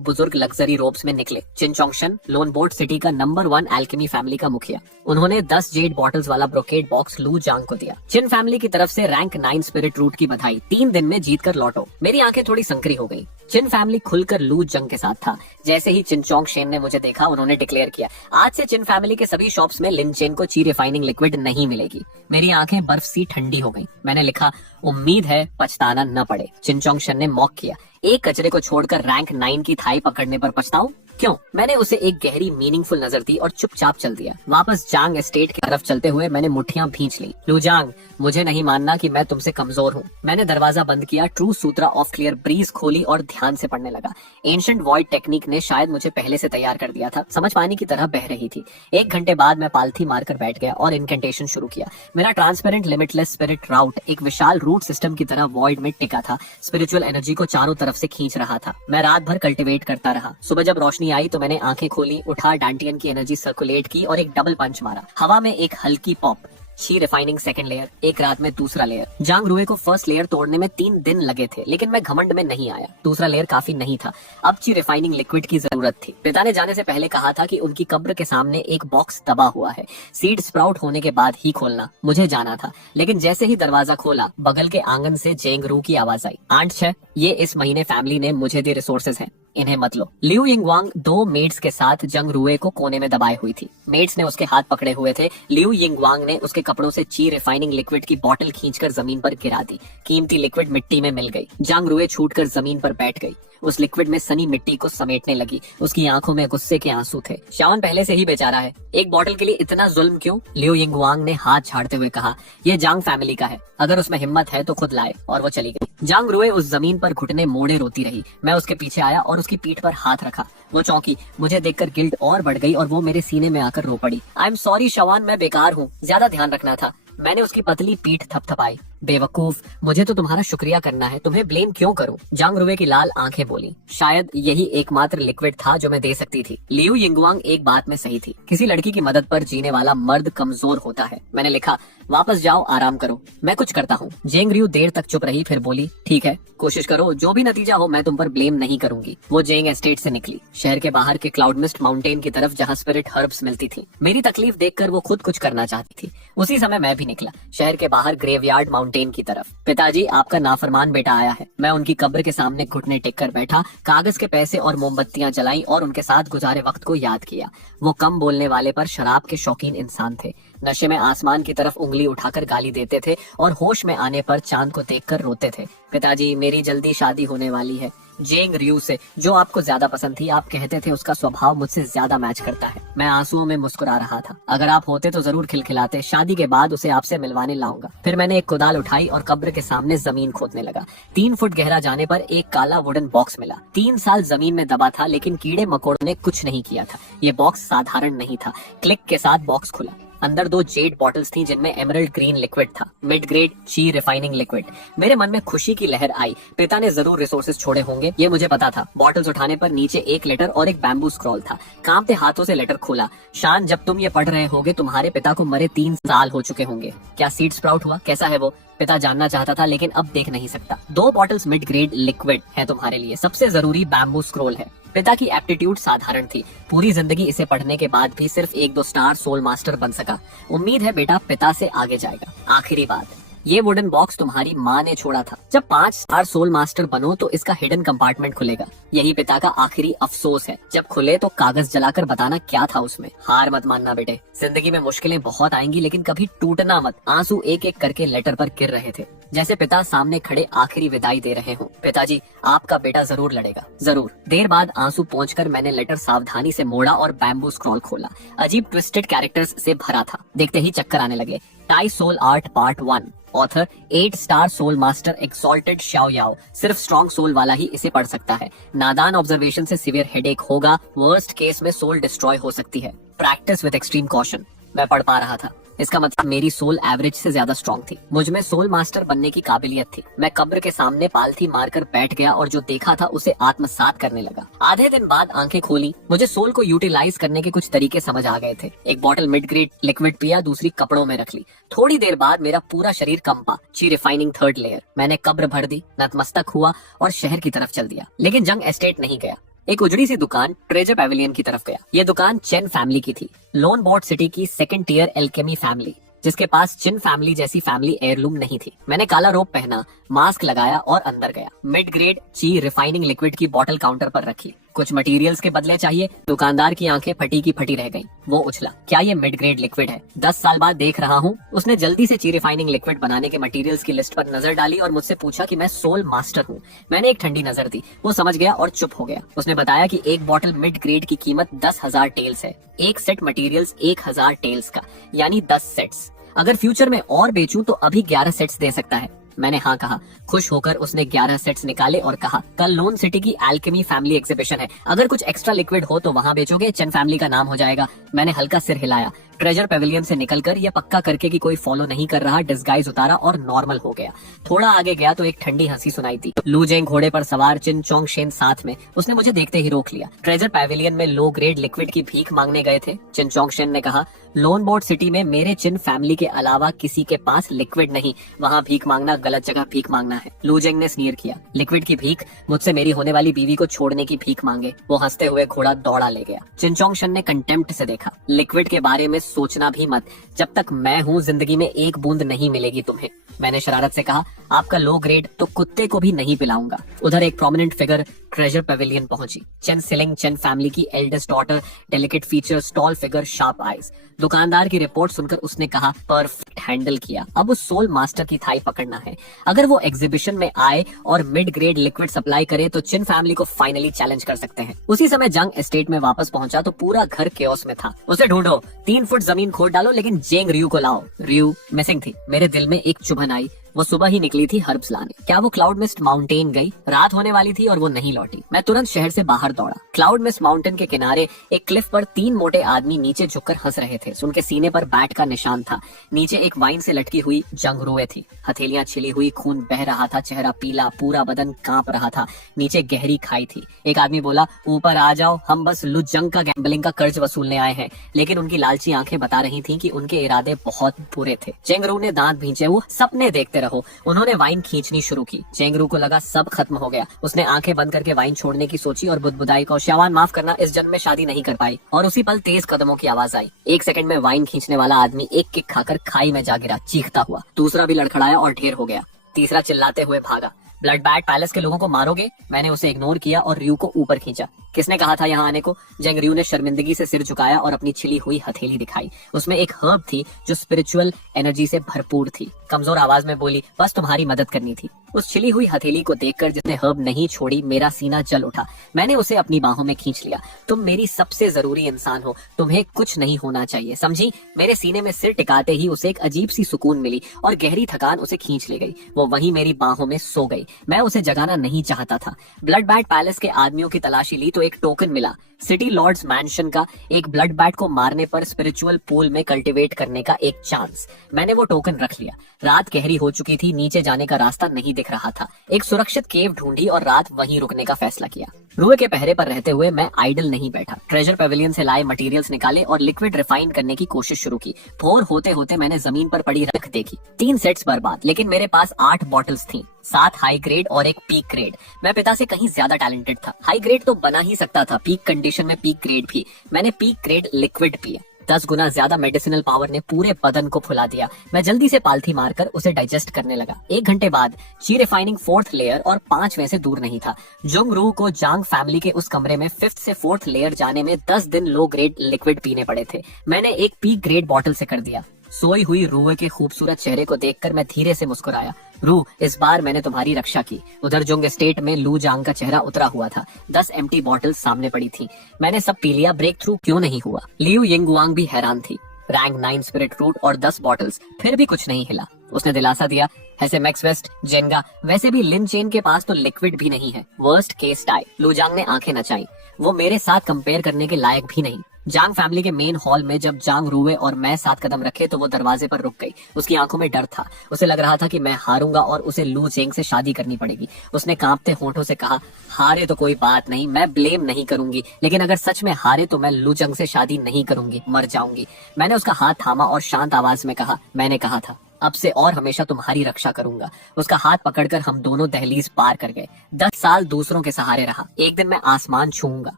बुजुर्ग लग्जरी रोब्स में निकले। चिन चोंगशन, लोन बोर्ड सिटी का नंबर 1 एल्केमी फैमिली का मुखिया। उन्होंने 10 जेड बॉटल्स वाला ब्रोकेट बॉक्स लू जांग को दिया। चिन फैमिली की तरफ से रैंक 9 स्पिरिट रूट की बधाई, 3 दिन में जीत कर लौटो। मेरी आंखें थोड़ी संकरी हो गई। चिन फैमिली खुलकर लू जंग के साथ था। जैसे ही चिन चोंग शेन ने मुझे देखा, उन्होंने डिक्लेयर किया, आज से चिन फैमिली के सभी शॉप्स में लिन चेन को ची रिफाइनिंग लिक्विड नहीं मिलेगी। मेरी आंखें बर्फ सी ठंडी हो गईं। मैंने लिखा, उम्मीद है पछताना न पड़े। चिन चोंग शेन ने मॉक किया, एक कचरे को छोड़कर रैंक 9 की थाई पकड़ने पर पछताऊं? क्यों? मैंने उसे एक गहरी मीनिंगफुल नजर दी और चुपचाप चल दिया। वापस जांग एस्टेट की तरफ चलते हुए मैंने मुट्ठियां भींच ली। लू जांग, मुझे नहीं मानना कि मैं तुमसे कमजोर हूँ। मैंने दरवाजा बंद किया, true sutra of clear breeze खोली और ध्यान से पढ़ने लगा। एंशिएंट वॉइड टेक्निक ने शायद मुझे पहले से तैयार कर दिया था। समझ पानी की तरह बह रही थी। 1 घंटे बाद मैं पालथी मारकर बैठ गया और इनकेंटेशन शुरू किया। मेरा ट्रांसपेरेंट लिमिटलेस स्पिरिट राउट एक विशाल रूट सिस्टम की तरह वॉइड में टिका था। स्पिरिचुअल एनर्जी को चारों तरफ से खींच रहा था। मैं रात भर कल्टिवेट करता रहा। सुबह जब रोशनी आई तो मैंने आंखें खोली, उठा, डांटियन की एनर्जी सर्कुलेट की और एक डबल पंच मारा। हवा में एक हल्की pop. She refining second layer, एक रात में दूसरा लेयर। जांग रुए को फर्स्ट लेयर तोड़ने में 3 दिन लगे थे, लेकिन मैं घमंड में नहीं आया। दूसरा लेयर काफी नहीं था। अब ची रिफाइनिंग लिक्विड की जरूरत थी। पिता ने जाने से पहले कहा था कि उनकी कब्र के सामने एक बॉक्स दबा हुआ है, सीड स्प्राउट होने के बाद ही खोलना। मुझे जाना था, लेकिन जैसे ही दरवाजा खोला, बगल के आंगन से जेंग रू की आवाज आई, आंट 6, ये इस महीने फैमिली ने मुझे दिए रिसोर्सेज हैं, इन्हें मत लो। लियू यिंगवांग 2 मेड्स के साथ जंग रुए को कोने में दबाए हुई थी। मेड्स ने उसके हाथ पकड़े हुए थे। लियू यिंगवांग ने उसके कपड़ों से ची रिफाइनिंग लिक्विड की बोतल खींचकर जमीन पर गिरा दी। कीमती लिक्विड मिट्टी में मिल गई। जंग रुए छूटकर जमीन पर बैठ गई। उस लिक्विड में सनी मिट्टी को समेटने लगी। उसकी आंखों में गुस्से के आंसू थे। शावन पहले से ही बेचारा है, एक बोतल के लिए इतना जुल्म क्यों? लियू यिंगवांग ने हाथ झाड़ते हुए कहा, ये जांग फैमिली का है, अगर उसमें हिम्मत है तो खुद लाए। और वो चली गई। जांग रुए उस जमीन पर घुटने मोड़े रोती रही। मैं उसके पीछे आया और उसकी पीठ पर हाथ रखा। वो चौंकी। मुझे देखकर गिल्ट और बढ़ गई और वो मेरे सीने में आकर रो पड़ी। आई एम सॉरी शवान, मैं बेकार हूँ, ज्यादा ध्यान रखना था। मैंने उसकी पतली पीठ थपथपाई। बेवकूफ, मुझे तो तुम्हारा शुक्रिया करना है, तुम्हें ब्लेम क्यों करूं? जांग रुए की लाल आंखें बोली, शायद यही एकमात्र लिक्विड था जो मैं दे सकती थी। लियू यिंगवांग एक बात में सही थी, किसी लड़की की मदद पर जीने वाला मर्द कमजोर होता है। मैंने लिखा, वापस जाओ, आराम करो, मैं कुछ करता हूँ। जेंग रियू देर तक चुप रही, फिर बोली, ठीक है, कोशिश करो, जो भी नतीजा हो मैं तुम पर ब्लेम नहीं करूंगी। वो जेंग एस्टेट से निकली, शहर के बाहर के क्लाउड मिस्ट माउंटेन की तरफ जहाँ स्पिरिट हर्ब्स मिलती थी। मेरी तकलीफ देखकर वो खुद कुछ करना चाहती थी। उसी समय मैं भी निकला, शहर के बाहर ग्रेवयार्ड माउंटेन की तरफ। पिताजी, आपका नाफरमान बेटा आया है। मैं उनकी कब्र के सामने घुटने टेक कर बैठा, कागज के पैसे और मोमबत्तियां जलाई और उनके साथ गुजारे वक्त को याद किया। वो कम बोलने वाले पर शराब के शौकीन इंसान थे। नशे में आसमान की तरफ उंगली उठाकर गाली देते थे और होश में आने पर चांद को देखकर रोते थे। पिताजी, मेरी जल्दी शादी होने वाली है जेंग रियू से, जो आपको ज्यादा पसंद थी। आप कहते थे उसका स्वभाव मुझसे ज्यादा मैच करता है। मैं आंसुओं में मुस्कुरा रहा था। अगर आप होते तो जरूर खिलखिलाते। शादी के बाद उसे आपसे मिलवाने लाऊंगा। फिर मैंने एक कुदाल उठाई और कब्र के सामने जमीन खोदने लगा। 3 फुट गहरा जाने पर एक काला वुडन बॉक्स मिला। 3 साल जमीन में दबा था, लेकिन कीड़े मकोड़ों ने कुछ नहीं किया था। ये बॉक्स साधारण नहीं था। क्लिक के साथ बॉक्स खुला। अंदर 2 जेड बॉटल्स थी जिनमें एमरल्ड ग्रीन लिक्विड था, मिड ग्रेड ची रिफाइनिंग लिक्विड। मेरे मन में खुशी की लहर आई। पिता ने जरूर रिसोर्सेज छोड़े होंगे, ये मुझे पता था। बॉटल्स उठाने पर नीचे एक लेटर और एक बैम्बू स्क्रॉल था। कांपते हाथों से लेटर खोला। शान, जब तुम ये पढ़ रहे होगे तुम्हारे पिता को मरे 3 साल हो चुके होंगे। क्या सीड स्प्राउट हुआ? कैसा है वो? पिता जानना चाहता था, लेकिन अब देख नहीं सकता। 2 बॉटल्स मिड ग्रेड लिक्विड है तुम्हारे लिए। सबसे जरूरी बैम्बू स्क्रॉल है। पिता की एप्टीट्यूड साधारण थी। पूरी जिंदगी इसे पढ़ने के बाद भी सिर्फ 1-2 स्टार सोल मास्टर बन सका। उम्मीद है बेटा पिता से आगे जाएगा। आखिरी बात, ये वुडन बॉक्स तुम्हारी माँ ने छोड़ा था। जब 5 स्टार सोल मास्टर बनो तो इसका हिडन कंपार्टमेंट खुलेगा। यही पिता का आखिरी अफसोस है। जब खुले तो कागज जलाकर बताना क्या था उसमें। हार मत मानना बेटे, जिंदगी में मुश्किलें बहुत आएंगी, लेकिन कभी टूटना मत। आंसू एक एक करके लेटर पर गिर रहे थे, जैसे पिता सामने खड़े आखिरी विदाई दे रहे हों। पिताजी, आपका बेटा जरूर लड़ेगा, जरूर। देर बाद आंसू पोंछकर मैंने लेटर सावधानी से मोड़ा और बैम्बू स्क्रॉल खोला। अजीब ट्विस्टेड कैरेक्टर्स से भरा था। देखते ही चक्कर आने लगे। Tai soul art part 1, author 8 star soul master exalted Shao Yao. सिर्फ स्ट्रॉन्ग सोल वाला ही इसे पढ़ सकता है। नादान ऑब्जर्वेशन से सीवियर हेडेक होगा। वर्स्ट केस में सोल डिस्ट्रॉय हो सकती है। Practice with extreme caution. मैं पढ़ पा रहा था। इसका मतलब मेरी सोल एवरेज से ज्यादा स्ट्रांग थी। मुझ में सोल मास्टर बनने की काबिलियत थी। मैं कब्र के सामने पालथी मारकर बैठ गया और जो देखा था उसे आत्मसात करने लगा। आधे दिन बाद आंखें खोली, मुझे सोल को यूटिलाइज करने के कुछ तरीके समझ आ गए थे। एक बॉटल मिड ग्रेड लिक्विड पिया, दूसरी कपड़ों में रख ली। थोड़ी देर बाद मेरा पूरा शरीर कंपा। ची रिफाइनिंग थर्ड लेयर। मैंने कब्र भर दी, नतमस्तक हुआ और शहर की तरफ चल दिया। लेकिन जंग एस्टेट नहीं गया। एक उजड़ी सी दुकान ट्रेजर पेविलियन की तरफ गया। ये दुकान चेन फैमिली की थी, लोन बोर्ड सिटी की सेकंड टियर एल्केमी फैमिली, जिसके पास चिन फैमिली जैसी फैमिली एयरलूम नहीं थी। मैंने काला रोब पहना, मास्क लगाया और अंदर गया। मिड ग्रेड ची रिफाइनिंग लिक्विड की बोतल काउंटर पर रखी। कुछ मटेरियल्स के बदले चाहिए। दुकानदार की आंखें फटी की फटी रह गईं। वो उछला, क्या ये मिड ग्रेड लिक्विड है? 10 साल बाद देख रहा हूँ। उसने जल्दी से ची रिफाइनिंग लिक्विड बनाने के मटेरियल्स की लिस्ट पर नजर डाली और मुझसे पूछा कि मैं सोल मास्टर हूँ। मैंने एक ठंडी नजर दी। वो समझ गया और चुप हो गया। उसने बताया कि एक बॉटल मिड ग्रेड की कीमत 10,000 टेल्स है। एक सेट मटेरियल्स 1,000 टेल्स का, यानी 10 सेट्स। अगर फ्यूचर में और बेचूं तो अभी 11 सेट्स दे सकता है। मैंने हाँ कहा। खुश होकर उसने 11 सेट्स निकाले और कहा, कल लोन सिटी की एल्केमी फैमिली एग्जीबिशन है। अगर कुछ एक्स्ट्रा लिक्विड हो तो वहाँ बेचोगे, चेन फैमिली का नाम हो जाएगा। मैंने हल्का सिर हिलाया। ट्रेजर पेविलियन से निकलकर यह पक्का करके कि कोई फॉलो नहीं कर रहा, डिस्गाइज उतारा और नॉर्मल हो गया। थोड़ा आगे गया तो एक ठंडी हंसी सुनाई थी। लू जेंग घोड़े पर सवार, चिन चोंग शेन साथ में। उसने मुझे देखते ही रोक लिया। ट्रेजर पेविलियन में लो ग्रेड लिक्विड की भीख मांगने गए थे। चिन चोंग शेन ने कहा, लोन बोर्ड सिटी में मेरे चिन फैमिली के अलावा किसी के पास लिक्विड नहीं। वहाँ भीख मांगना गलत जगह भीख मांगना है। लू जेंग ने स्नीर किया, लिक्विड की भीख? मुझसे मेरी होने वाली बीवी को छोड़ने की भीख मांगे। वो हंसते हुए घोड़ा दौड़ा ले गया। चिन चोंग शेन ने कंटेम्प्ट से देखा, लिक्विड के बारे में सोचना भी मत। जब तक मैं हूँ जिंदगी में एक बूंद नहीं मिलेगी तुम्हें। मैंने शरारत से कहा, आपका लो ग्रेड तो कुत्ते को भी नहीं पिलाऊंगा। उधर एक प्रोमिनेंट फिगर ट्रेजर पेविलियन पहुंची। चेन सिलिंग, चेन फैमिली की eldest daughter, delicate features, tall figure, sharp eyes. दुकानदार की रिपोर्ट सुनकर उसने कहा, परफेक्ट हैंडल किया। अब उस सोल मास्टर की थाई पकड़ना है। अगर वो एग्जीबिशन में आए और मिड ग्रेड लिक्विड सप्लाई करे तो चिन फैमिली को फाइनली चैलेंज कर सकते हैं। उसी समय जंग एस्टेट में वापस पहुंचा तो पूरा घर केओस में था। उसे ढूंढो, 3 फुट जमीन खोद डालो, लेकिन जेंग रियू को लाओ। रियू मिसिंग थी। मेरे दिल में एक चुभन आई। वो सुबह ही निकली थी हर्ब्स लाने। क्या वो क्लाउड मिस्ट माउंटेन गई? रात होने वाली थी और वो नहीं लौटी। मैं तुरंत शहर से बाहर दौड़ा। क्लाउड मिस्ट माउंटेन के किनारे एक क्लिफ पर 3 मोटे आदमी नीचे झुककर हंस रहे थे। उनके सीने पर बैट का निशान था। नीचे एक वाइन से लटकी हुई जंगरुए थी। हथेलियां छिली हुई, खून बह रहा था, चेहरा पीला, पूरा बदन कांप रहा था। नीचे गहरी खाई थी। एक आदमी बोला, ऊपर आ जाओ, हम बस लुजंग का गैम्बलिंग का कर्ज वसूलने आए हैं। लेकिन उनकी लालची आंखें बता रही थी कि उनके इरादे बहुत बुरे थे। चेंगरू ने दांत भींचे, वो सपने देखते रहो। उन्होंने वाइन खींचनी शुरू की। चेंगरू को लगा सब खत्म हो गया। उसने आंखें बंद करके वाइन छोड़ने की सोची और बुदबुदाई, को श्यावान माफ करना, इस जन्म में शादी नहीं कर पाई। और उसी पल तेज कदमों की आवाज आई। 1 सेकंड में वाइन खींचने वाला आदमी एक किक खाकर खाई में जा गिरा, चीखता हुआ। दूसरा भी लड़खड़ाया और ढेर हो गया। तीसरा चिल्लाते हुए भागा। ब्लड बैट पैलेस के लोगों को मारोगे? मैंने उसे इग्नोर किया और रियू को ऊपर खींचा। किसने कहा था यहाँ आने को? जेंग रियू ने शर्मिंदगी से सिर झुकाया और अपनी छिली हुई हथेली दिखाई। उसमें एक हर्ब थी जो स्पिरिचुअल एनर्जी से भरपूर थी। कमजोर आवाज में बोली, बस तुम्हारी मदद करनी थी। उस छिली हुई हथेली को देखकर जिसने हर्ब नहीं छोड़ी, मेरा सीना जल उठा। मैंने उसे अपनी बाहों में खींच लिया। तुम मेरी सबसे जरूरी इंसान हो, तुम्हें कुछ नहीं होना चाहिए, समझी? मेरे सीने में सिर टिकाते ही उसे एक अजीब सी सुकून मिली और गहरी थकान उसे खींच ले गई। वो वहीं मेरी बाहों में सो गई। मैं उसे जगाना नहीं चाहता था। ब्लड बैट पैलेस के आदमियों की तलाशी ली तो एक टोकन मिला, सिटी लॉर्ड्स मैंशन का। एक ब्लड बैट को मारने पर स्पिरिचुअल पूल में कल्टीवेट करने का एक चांस। मैंने वो टोकन रख लिया। रात गहरी हो चुकी थी, नीचे जाने का रास्ता नहीं दिख रहा था। एक सुरक्षित केव ढूंढी और रात वहीं रुकने का फैसला किया। रुए के पहरे पर रहते हुए मैं आइडल नहीं बैठा। ट्रेजर पेविलियन से लाए मटेरियल्स निकाले और लिक्विड रिफाइन करने की कोशिश शुरू की। भोर होते होते मैंने जमीन पर पड़ी रख देखी। 3 सेट्स बर्बाद, लेकिन मेरे पास 8 बॉटल्स थी, 7 हाई ग्रेड और एक पीक ग्रेड। मैं पिता से कहीं ज्यादा टैलेंटेड था। हाई ग्रेड तो बना ही सकता था, पीक कंडीशन में पीक ग्रेड भी। मैंने पीक ग्रेड लिक्विड पिया। 10 गुना ज्यादा मेडिसिनल पावर ने पूरे बदन को फुला दिया। मैं जल्दी से पालथी मारकर उसे डाइजेस्ट करने लगा। 1 घंटे बाद ची रिफाइनिंग 4th लेयर और 5वें से दूर नहीं था। जुंग रू को जांग फैमिली के उस कमरे में 5th से 4th लेयर जाने में 10 दिन लो ग्रेड लिक्विड पीने पड़े थे। मैंने एक पीक ग्रेड बॉटल से कर दिया। सोई हुई रूए के खूबसूरत चेहरे को देखकर मैं धीरे से मुस्कुराया। रू, इस बार मैंने तुम्हारी रक्षा की। उधर जुंग एस्टेट में लू जांग का चेहरा उतरा हुआ था। 10 एम्प्टी बॉटल्स सामने पड़ी थी। मैंने सब पी लिया, ब्रेक थ्रू क्यों नहीं हुआ? लियू यिंगवांग भी हैरान थी। रैंक 9 स्पिरिट फ्रूट और 10 बॉटल्स, फिर भी कुछ नहीं हिला। उसने दिलासा दिया, ऐसे मैक्स वेस्ट, जेंगा, वैसे भी लिन चेन के पास तो लिक्विड भी नहीं है। Worst case tie. लू जांग ने आंखें नचाई। वो मेरे साथ कंपेयर करने के लायक भी नहीं। जांग फैमिली के मेन हॉल में जब जांग रूवे और मैं 7 कदम रखे तो वो दरवाजे पर रुक गई। उसकी आंखों में डर था। उसे लग रहा था कि मैं हारूंगा और उसे लू जेंग से शादी करनी पड़ेगी। उसने कांपते होठों से कहा, हारे तो कोई बात नहीं, मैं ब्लेम नहीं करूंगी, लेकिन अगर सच में हारे तो मैं लू जंग से शादी नहीं करूंगी, मर जाऊंगी। मैंने उसका हाथ थामा और शांत आवाज में कहा, मैंने कहा था अब से और हमेशा तुम्हारी रक्षा करूंगा। उसका हाथ पकड़कर हम दोनों दहलीज पार कर गए। 10 साल दूसरों के सहारे रहा, एक दिन मैं आसमान छूऊंगा।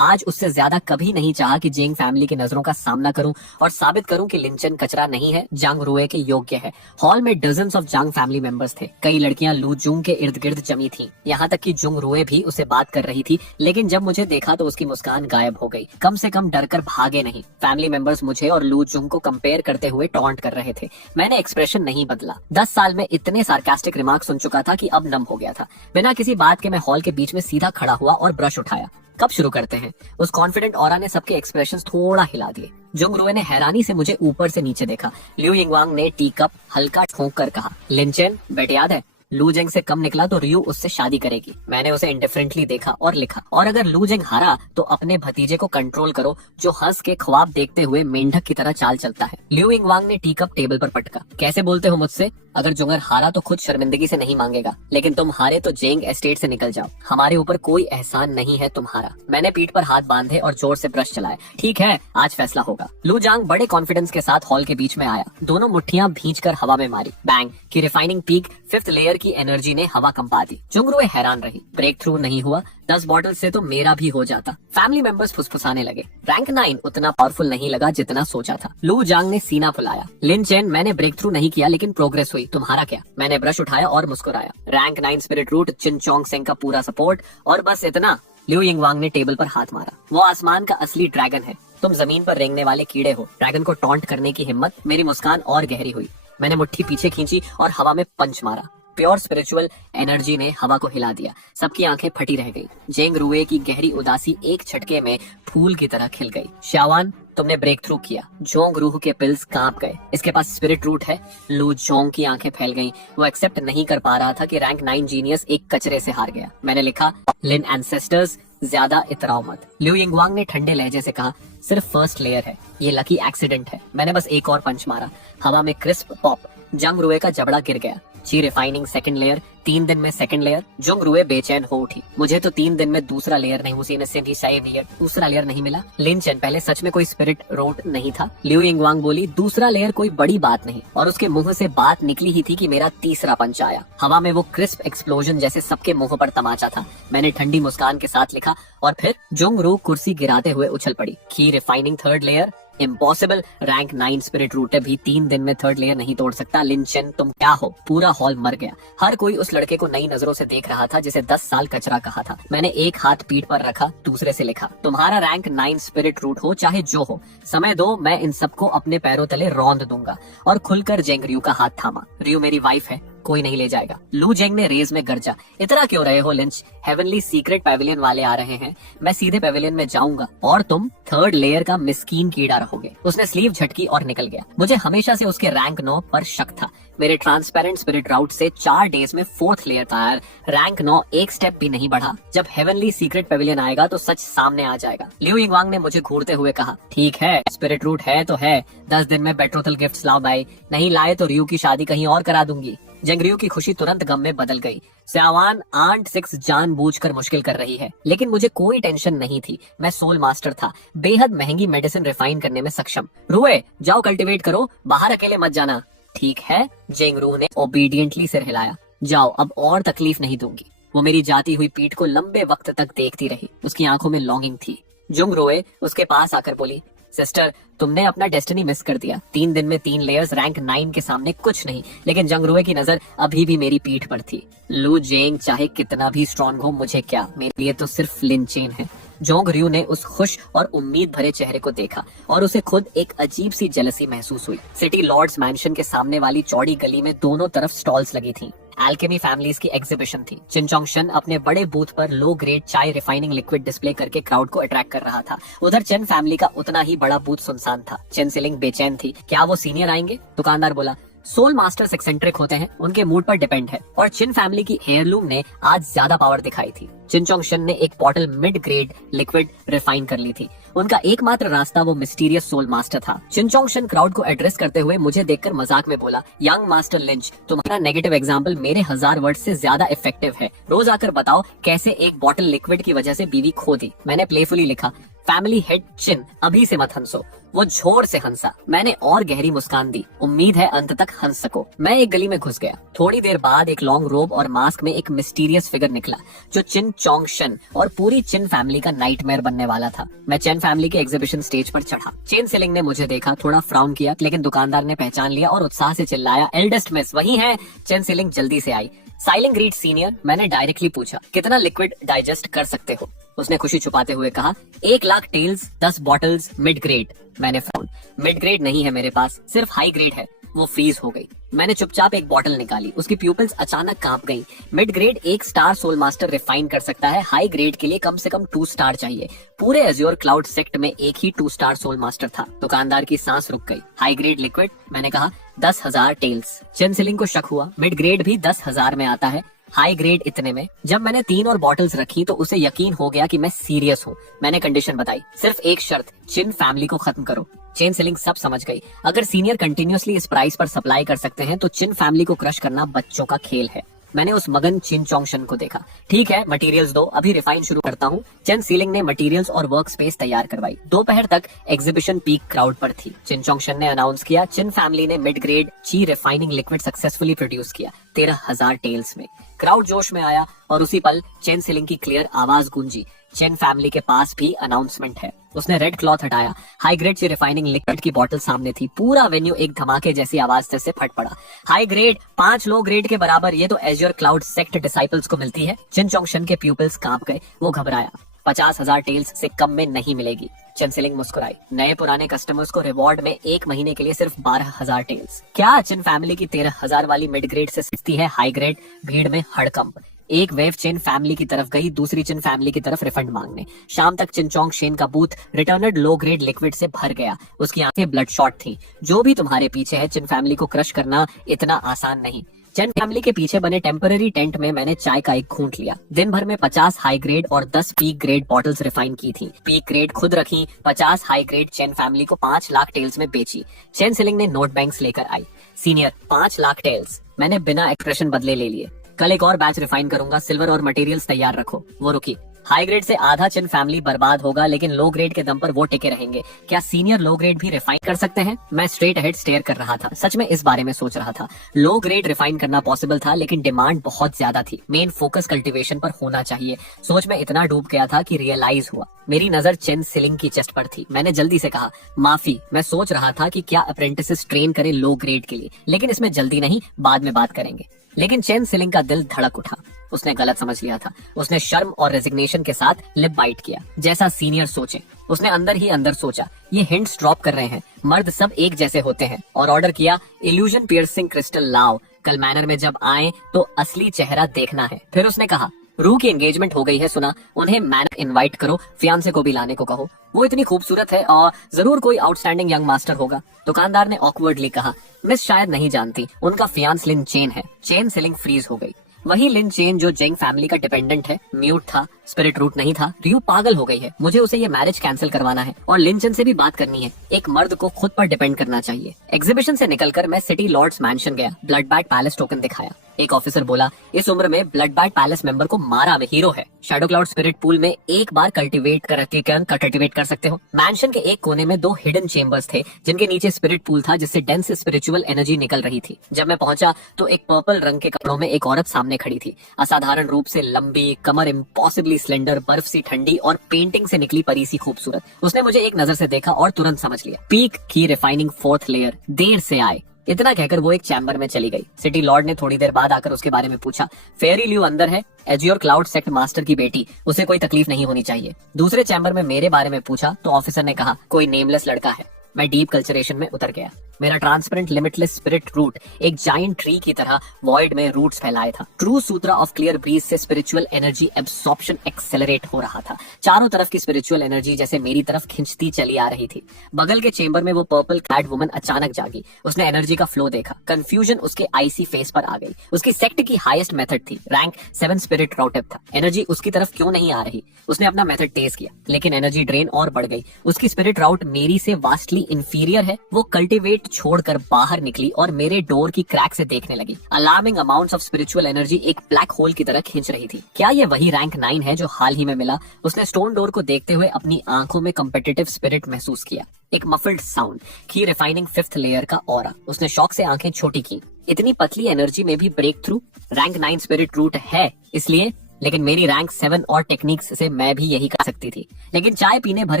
आज उससे ज्यादा कभी नहीं चाहा कि जेंग फैमिली की नजरों का सामना करूं और साबित करूं कि लिंचन कचरा नहीं है, जांग रूए के योग्य है। हॉल में dozens of Zhang family members थे। कई लड़कियां लू जुंग के इर्द गिर्द जमी थी, यहाँ तक कि जुंग रूए भी उसे बात कर रही थी, लेकिन जब मुझे देखा तो उसकी मुस्कान गायब हो गई। कम से कम डरकर भागे नहीं। फैमिली मेंबर्स मुझे और लू जुंग को कंपेयर करते हुए टॉन्ट कर रहे थे। मैंने एक्सप्रेशन नहीं बदला। 10 साल में इतने सार्कास्टिक रिमार्क सुन चुका था कि अब नम हो गया था। बिना किसी बात के मैं हॉल के बीच में सीधा खड़ा हुआ और ब्रश उठाया। कब शुरू करते हैं? उस कॉन्फिडेंट ऑरा ने सबके एक्सप्रेशंस थोड़ा हिला दिए। जुंग रूए ने हैरानी से मुझे ऊपर से नीचे देखा। लिu यिंगवांग ने टी कप हल्का ठोंक कर कहा, लिंचेन बेट याद है, लू जेंग से कम निकला तो रियू उससे शादी करेगी। मैंने उसे इंडिफरेंटली देखा और लिखा, और अगर लू जेंग हारा तो अपने भतीजे को कंट्रोल करो जो हंस के ख्वाब देखते हुए मेंढक की तरह चाल चलता है। लिu यिंगवांग ने टी कप टेबल पर पटका। कैसे बोलते हो मुझसे? अगर जुंगर हारा तो खुद शर्मिंदगी से नहीं मांगेगा, लेकिन तुम हारे तो जेंग एस्टेट से निकल जाओ। हमारे ऊपर कोई एहसान नहीं है तुम्हारा। मैंने पीठ पर हाथ बांधे और जोर से ब्रश चलाए। ठीक है, आज फैसला होगा। लू जांग बड़े कॉन्फिडेंस के साथ हॉल के बीच में आया। दोनों मुट्ठियां भींचकर हवा में मारी। बैंग की रिफाइनिंग पीक 5th लेयर की एनर्जी ने हवा कंपा दी। जुंगरूए हैरान रही। ब्रेक थ्रू नहीं हुआ। 10 बॉटल से तो मेरा भी हो जाता। फैमिली मेंबर्स फुसफुसाने लगे। रैंक 9 उतना पावरफुल नहीं लगा जितना सोचा था। लू जांग ने सीना फुलाया। लिन चेन, मैंने ब्रेक थ्रू नहीं किया लेकिन प्रोग्रेस हुई, तुम्हारा क्या? मैंने ब्रश उठाया और मुस्कुराया। रैंक 9 स्पिरिट रूट, चिन चोंग सेंग का पूरा सपोर्ट, और बस इतना। लिu यिंगवांग ने टेबल पर हाथ मारा। वो आसमान का असली ड्रैगन है, तुम जमीन पर रेंगने वाले कीड़े हो। ड्रैगन को टॉन्ट करने की हिम्मत। मेरी मुस्कान और गहरी हुई। मैंने मुट्ठी पीछे खींची और हवा में पंच मारा। प्योर स्पिरिचुअल एनर्जी ने हवा को हिला दिया। सबकी आंखें फटी रह गई। जेंग रूए की गहरी उदासी एक झटके में फूल की तरह खिल गई। शावान, तुमने ब्रेक थ्रू किया। जोंग रूह के पिल्स कांप गए। इसके पास स्पिरिट रूट है। लू जोंग की आंखें फैल गईं। वो एक्सेप्ट नहीं कर पा रहा था कि रैंक 9 जीनियस एक कचरे से हार गया। मैंने लिखा, लिन एंसेस्टर्स, ज्यादा इतराओ मत। लिu यिंगवांग ने ठंडे लहजे से कहा, सिर्फ फर्स्ट लेयर है, ये लकी एक्सीडेंट है। मैंने बस एक और पंच मारा। हवा में क्रिस्प पॉप। जंग रूए का जबड़ा गिर गया। ची रिफाइनिंग सेकंड लेयर, 3 दिन में सेकंड लेयर। जुंग रूए बेचैन हो उठी। मुझे तो 3 दिन में दूसरा लेयर नहीं, उसी में से भी सही लेयर, दूसरा लेयर नहीं मिला। लिन चेन, पहले सच में कोई स्पिरिट रोट नहीं था? लिu यिंगवांग बोली, दूसरा लेयर कोई बड़ी बात नहीं। और उसके मुंह से बात निकली ही थी कि मेरा तीसरा पंच आया। हवा में वो क्रिस्प एक्सप्लोजन जैसे सबके मुंह पर तमाचा था। मैंने ठंडी मुस्कान के साथ लिखा, और फिर जुंग रू कुर्सी गिराते हुए उछल पड़ी। की refining third layer, impossible. Rank 9 spirit root भी 3 दिन में थर्ड लेयर नहीं तोड़ सकता। लिन चेन, तुम क्या हो? पूरा हॉल मर गया। हर कोई उस लड़के को नई नजरों से देख रहा था जिसे 10 साल कचरा कहा था। मैंने एक हाथ पीठ पर रखा, दूसरे से लिखा, तुम्हारा रैंक 9 स्पिरिट रूट हो चाहे जो हो, समय दो, मैं इन सबको अपने पैरों तले रौंद दूंगा। और खुलकर जेंग रियू का हाथ थामा। रियू मेरी वाइफ है, कोई नहीं ले जाएगा। लू जेंग ने रेज में गरजा, इतना क्यों रहे हो लिंच? हेवनली सीक्रेट पैविलियन वाले आ रहे हैं, मैं सीधे पैविलियन में जाऊंगा और तुम थर्ड लेयर का मिस्कीन कीड़ा रहोगे। उसने स्लीव झटकी और निकल गया। मुझे हमेशा से उसके रैंक 9 पर शक था। मेरे ट्रांसपेरेंट स्पिरिट राउट से 4 डेज में 4th लेयर था यार। रैंक 9 एक स्टेप भी नहीं बढ़ा। जब हेवनली सीक्रेट पैविलियन आएगा तो सच सामने आ जाएगा। लिu यिंगवांग ने मुझे घूरते हुए कहा, ठीक है, स्पिरिट रूट है तो है, 10 दिन में बेट्रोथल गिफ्ट्स लाओ भाई, नहीं लाए तो रियू की शादी कहीं और करा दूंगी। जेंगरियो की खुशी तुरंत गम में बदल गई। स्यावान आंट 6 जानबूझकर मुश्किल कर रही है, लेकिन मुझे कोई टेंशन नहीं थी। मैं सोल मास्टर था, बेहद महंगी मेडिसिन रिफाइन करने में सक्षम। रूए, जाओ कल्टीवेट करो, बाहर अकेले मत जाना। ठीक है, जेंगरू ने ओबीडियंटली सिर हिलाया। जाओ, अब और तकलीफ नहीं दूंगी। वो मेरी जाती हुई पीठ को लंबे वक्त तक देखती रही। उसकी आंखों में लॉन्गिंग थी। जुंग रोए उसके पास आकर बोली, सिस्टर, तुमने अपना डेस्टिनी मिस कर दिया। 3 दिन में 3 लेयर्स रैंक 9 के सामने कुछ नहीं। लेकिन जंगरुए की नजर अभी भी मेरी पीठ पर थी। लू जेंग चाहे कितना भी स्ट्रॉन्ग हो, मुझे क्या, मेरे लिए तो सिर्फ लिन चेन है। जोंग रियू ने उस खुश और उम्मीद भरे चेहरे को देखा और उसे खुद एक अजीब सी जेलसी महसूस हुई। सिटी लॉर्ड्स मैंशन के सामने वाली चौड़ी गली में दोनों तरफ स्टॉल्स लगी थी। एल्केमी फैमिलीज की एग्जीबिशन थी। चिनचोंगशन अपने बड़े बूथ पर लो ग्रेड चाय रिफाइनिंग लिक्विड डिस्प्ले करके क्राउड को अट्रैक्ट कर रहा था। उधर चेन फैमिली का उतना ही बड़ा बूथ सुनसान था। चेन सिलिंग बेचैन थी। क्या वो सीनियर आएंगे? दुकानदार बोला, सोल मास्टर्स एक्सेंट्रिक होते हैं, उनके मूड पर डिपेंड है, और चिन फैमिली की हेयरलूम ने आज ज्यादा पावर दिखाई थी। चिन चोंग ने एक bottle mid grade liquid refine कर ली थी। उनका एकमात्र रास्ता वो मिस्टीरियस सोल मास्टर था। चिन चोंग क्राउड को एड्रेस करते हुए मुझे देखकर मजाक में बोला, यंग मास्टर लिंच, तुम्हारा नेगेटिव एग्जाम्पल मेरे 1000 वर्ड से ज्यादा इफेक्टिव है। रोज आकर बताओ कैसे एक बॉटल लिक्विड की वजह से बीवी खो दी। मैंने प्लेफुली लिखा, फैमिली हेड चिन, अभी से मत हंसो। वो जोर से हंसा। मैंने और गहरी मुस्कान दी, उम्मीद है अंत तक हंस सको। मैं एक गली में घुस गया। थोड़ी देर बाद एक लॉन्ग रोब और मास्क में एक मिस्टीरियस फिगर निकला जो चिन चोंग और पूरी चिन फैमिली का नाइटमेयर बनने वाला था। मैं चिन फैमिली के एग्जीबिशन स्टेज पर चढ़ा। चेन सिलिंग ने मुझे देखा, थोड़ा फ्राउन किया, लेकिन दुकानदार ने पहचान लिया और उत्साह से चिल्लाया, एल्डेस्ट मिस वही है। चेन सिलिंग जल्दी से आई। साइलिंग ग्रीट सीनियर, मैंने डायरेक्टली पूछा, कितना लिक्विड डाइजेस्ट कर सकते हो? उसने खुशी छुपाते हुए कहा, 1 lakh taels, 10 bottles mid grade. मैंने फ्राउन, मिड ग्रेड नहीं है मेरे पास, सिर्फ हाई ग्रेड है। वो फ्रीज हो गई। मैंने चुपचाप एक बॉटल निकाली। उसकी प्यूपिल्स अचानक कांप गईं। Mid grade 1 star soul master refine कर सकता है, हाई ग्रेड के लिए कम से कम 2 स्टार चाहिए। पूरे एज्योर क्लाउड सेक्ट में एक ही 2 स्टार सोल मास्टर था। दुकानदार की सांस रुक गई। High grade liquid? मैंने कहा, 10,000 टेल्स। चिन सिलिंग को शक हुआ, मिड ग्रेड भी 10,000 में आता है, हाई ग्रेड इतने में? जब मैंने 3 और बॉटल्स रखी तो उसे यकीन हो गया कि मैं सीरियस हूँ। मैंने कंडीशन बताई, सिर्फ एक शर्त, चिन फैमिली को खत्म करो। चेन सिलिंग सब समझ गई। अगर सीनियर कंटिन्यूअसली इस प्राइस पर सप्लाई कर सकते हैं तो चिन फैमिली को क्रश करना बच्चों का खेल है। मैंने उस मगन चिन चोंग को देखा। ठीक है, मटेरियल्स दो, अभी रिफाइन शुरू करता हूँ। चिन सीलिंग ने मटेरियल्स और वर्क स्पेस तैयार करवाई। दोपहर तक एग्जीबिशन पीक क्राउड पर थी। चिन चोंग ने अनाउंस किया, चिन फैमिली ने मिड ग्रेड ची रिफाइनिंग लिक्विड सक्सेसफुली प्रोड्यूस किया 13,000 टेल्स में। क्राउड जोश में आया और उसी पल चेन सिलिंग की क्लियर आवाज गूंजी, चिन फैमिली के पास भी अनाउंसमेंट है। उसने रेड क्लॉथ हटाया। हाई ग्रेड ची रिफाइनिंग लिक्विड की बोतल सामने थी। पूरा वेन्यू एक धमाके जैसी आवाज से फट पड़ा। हाई ग्रेड 5 लो ग्रेड के बराबर, ये तो एज्योर क्लाउड सेक्ट डिसाइपल्स को मिलती है। चिन चोंग के प्यूपिल्स कांप गए। वो घबराया। 50,000 टेल्स से कम में नहीं मिलेगी। चिन सिलिंग मुस्कुराई। नए पुराने कस्टमर्स को रिवॉर्ड में 1 महीने के लिए सिर्फ 12,000 टेल्स। क्या चिन फैमिली की 13,000 वाली मिड ग्रेड से सस्ती है हाई ग्रेड? भीड़ में हड़कंप। एक वेव चिन फैमिली की तरफ गई, दूसरी चिन फैमिली की तरफ रिफंड मांगने। शाम तक चिन चोंग का booth returned low grade liquid से भर गया। उसकी आंखें ब्लड शॉट थी। जो भी तुम्हारे पीछे है, चिन फैमिली को क्रश करना इतना आसान नहीं। चिन फैमिली के पीछे बने टेम्पररी टेंट में मैंने चाय का एक घूंट लिया। दिन भर में 50 हाई ग्रेड और 10 पीक ग्रेड बॉटल्स रिफाइन की थी। पीक ग्रेड खुद रखी, 50 हाई ग्रेड चिन फैमिली को 5 लाख टेल्स में बेची। चिन सिलिंग ने नोट बैंक्स लेकर आई। Senior, 5 lakh tales. मैंने बिना एक्सप्रेशन बदले ले लिए। कल एक और बैच रिफाइन करूंगा, सिल्वर और मटेरियल्स तैयार रखो। वो रुकी। हाई ग्रेड से आधा चिन फैमिली बर्बाद होगा, लेकिन लो ग्रेड के दम पर वो टिके रहेंगे। क्या सीनियर लो ग्रेड भी रिफाइन कर सकते हैं? मैं स्ट्रेट अहेड स्टेयर कर रहा था। सच में इस बारे में सोच रहा था। लो ग्रेड रिफाइन करना पॉसिबल था, लेकिन डिमांड बहुत ज्यादा थी। मेन फोकस कल्टीवेशन पर होना चाहिए। सोच में इतना डूब गया था कि रियलाइज हुआ। मेरी नजर चिन सिलिंग की चेस्ट पर थी। मैंने जल्दी से कहा, माफी, मैं सोच रहा था कि क्या अप्रेंटिसेस ट्रेन करें लो ग्रेड के लिए, लेकिन इसमें जल्दी नहीं, बाद में बात करेंगे। लेकिन चिन सिलिंग का दिल धड़क उठा। उसने गलत समझ लिया था। उसने शर्म और रेजिग्नेशन के साथ लिप बाइट किया, जैसा सीनियर सोचे। उसने अंदर ही अंदर सोचा, ये हिंट्स ड्रॉप कर रहे हैं, मर्द सब एक जैसे होते हैं। और ऑर्डर किया, इल्यूजन पियर्सिंग क्रिस्टल लाओ। कल मैनर में जब आए तो असली चेहरा देखना है। फिर उसने कहा, रू की एंगेजमेंट हो गई है सुना, उन्हें मैनर इनवाइट करो, फियांसे को भी लाने को कहो। वो इतनी खूबसूरत है और जरूर कोई आउटस्टैंडिंग यंग मास्टर होगा। दुकानदार ने ऑकवर्डली कहा, मिस शायद नहीं जानती, उनका फियांस लिन चेन है। चेन सिलिंग फ्रीज हो गई। वही लिन चेन जो जेंग फैमिली का डिपेंडेंट है। म्यूट था, स्पिरिट रूट नहीं था। रियू पागल हो गई है। मुझे उसे ये मैरिज कैंसिल करवाना है और लिनचन से भी बात करनी है। एक मर्द को खुद पर डिपेंड करना चाहिए। एग्जीबिशन से निकलकर मैं सिटी लॉर्ड्स मैंशन गया। ब्लड बैट पैलेस टोकन दिखाया। एक ऑफिसर बोला, इस उम्र में ब्लड बैट पैलेस मेंबर को मारा में हीरो है। शैडो क्लाउड स्पिरिट पूल में एक बार कल्टीवेट कर सकते हो। मैंशन के एक कोने में 2 हिडन चेंबर्स थे, जिनके नीचे स्पिरिट पूल था, जिससे डेंस स्पिरिचुअल एनर्जी निकल रही थी। जब मैं पहुंचा तो एक पर्पल रंग के कपड़ों में एक औरत सामने खड़ी थी। असाधारण रूप से लंबी, कमर इम्पॉसिबली स्लेंडर, बर्फ सी ठंडी और पेंटिंग से निकली परी सी खूबसूरत। उसने मुझे एक नजर से देखा और तुरंत समझ लिया, पीक की रिफाइनिंग 4th लेयर, देर से आए। इतना कहकर वो एक चैम्बर में चली गई। सिटी लॉर्ड ने थोड़ी देर बाद आकर उसके बारे में पूछा। फेरी ल्यू अंदर है, एज्योर क्लाउड सेक्ट मास्टर की बेटी, उसे कोई तकलीफ नहीं होनी चाहिए। दूसरे चैम्बर में मेरे बारे में पूछा तो ऑफिसर ने कहा, कोई नेमलेस लड़का है। मैं डीप कल्चरेशन में उतर गया। मेरा ट्रांसपेरेंट लिमिटलेस स्पिरिट रूट एक जायंट ट्री की तरह वॉइड में रूट्स फैलाए था। True sutra of clear breeze से स्पिरिचुअल एनर्जी एब्सॉर्प्शन एक्सेलरेट हो रहा था। चारों तरफ की स्पिरिचुअल एनर्जी जैसे मेरी तरफ खिंचती चली आ रही थी। बगल के चेंबर में वो पर्पल क्लैड वुमन अचानक जागी। उसने एनर्जी का फ्लो देखा। कंफ्यूजन उसके आईसी फेस पर आ गई। उसकी सेक्ट की हाईएस्ट मेथड थी, रैंक 7 स्पिरिट राउटेप था। एनर्जी उसकी तरफ क्यों नहीं आ रही? उसने अपना मेथड टेस्ट किया, लेकिन एनर्जी ड्रेन और बढ़ गई। उसकी स्पिरिट राउट मेरी से वास्टली इंफीरियर है। वो कल्टीवेट छोड़कर बाहर निकली और मेरे डोर की क्रैक से देखने लगी। Alarming amounts of spiritual energy एक ब्लैक होल की तरह खींच रही थी। क्या ये वही रैंक 9 है जो हाल ही में मिला? उसने स्टोन डोर को देखते हुए अपनी आंखों में कम्पिटिटिव स्पिरिट महसूस किया। एक मफल्ड साउंड, की रिफाइनिंग 5th लेयर का ऑरा। उसने शॉक से आंखें छोटी की। इतनी पतली एनर्जी में भी break through? Rank 9 spirit root है इसलिए, लेकिन मेरी रैंक 7 और टेक्निक्स से मैं भी यही कर सकती थी। लेकिन चाय पीने भर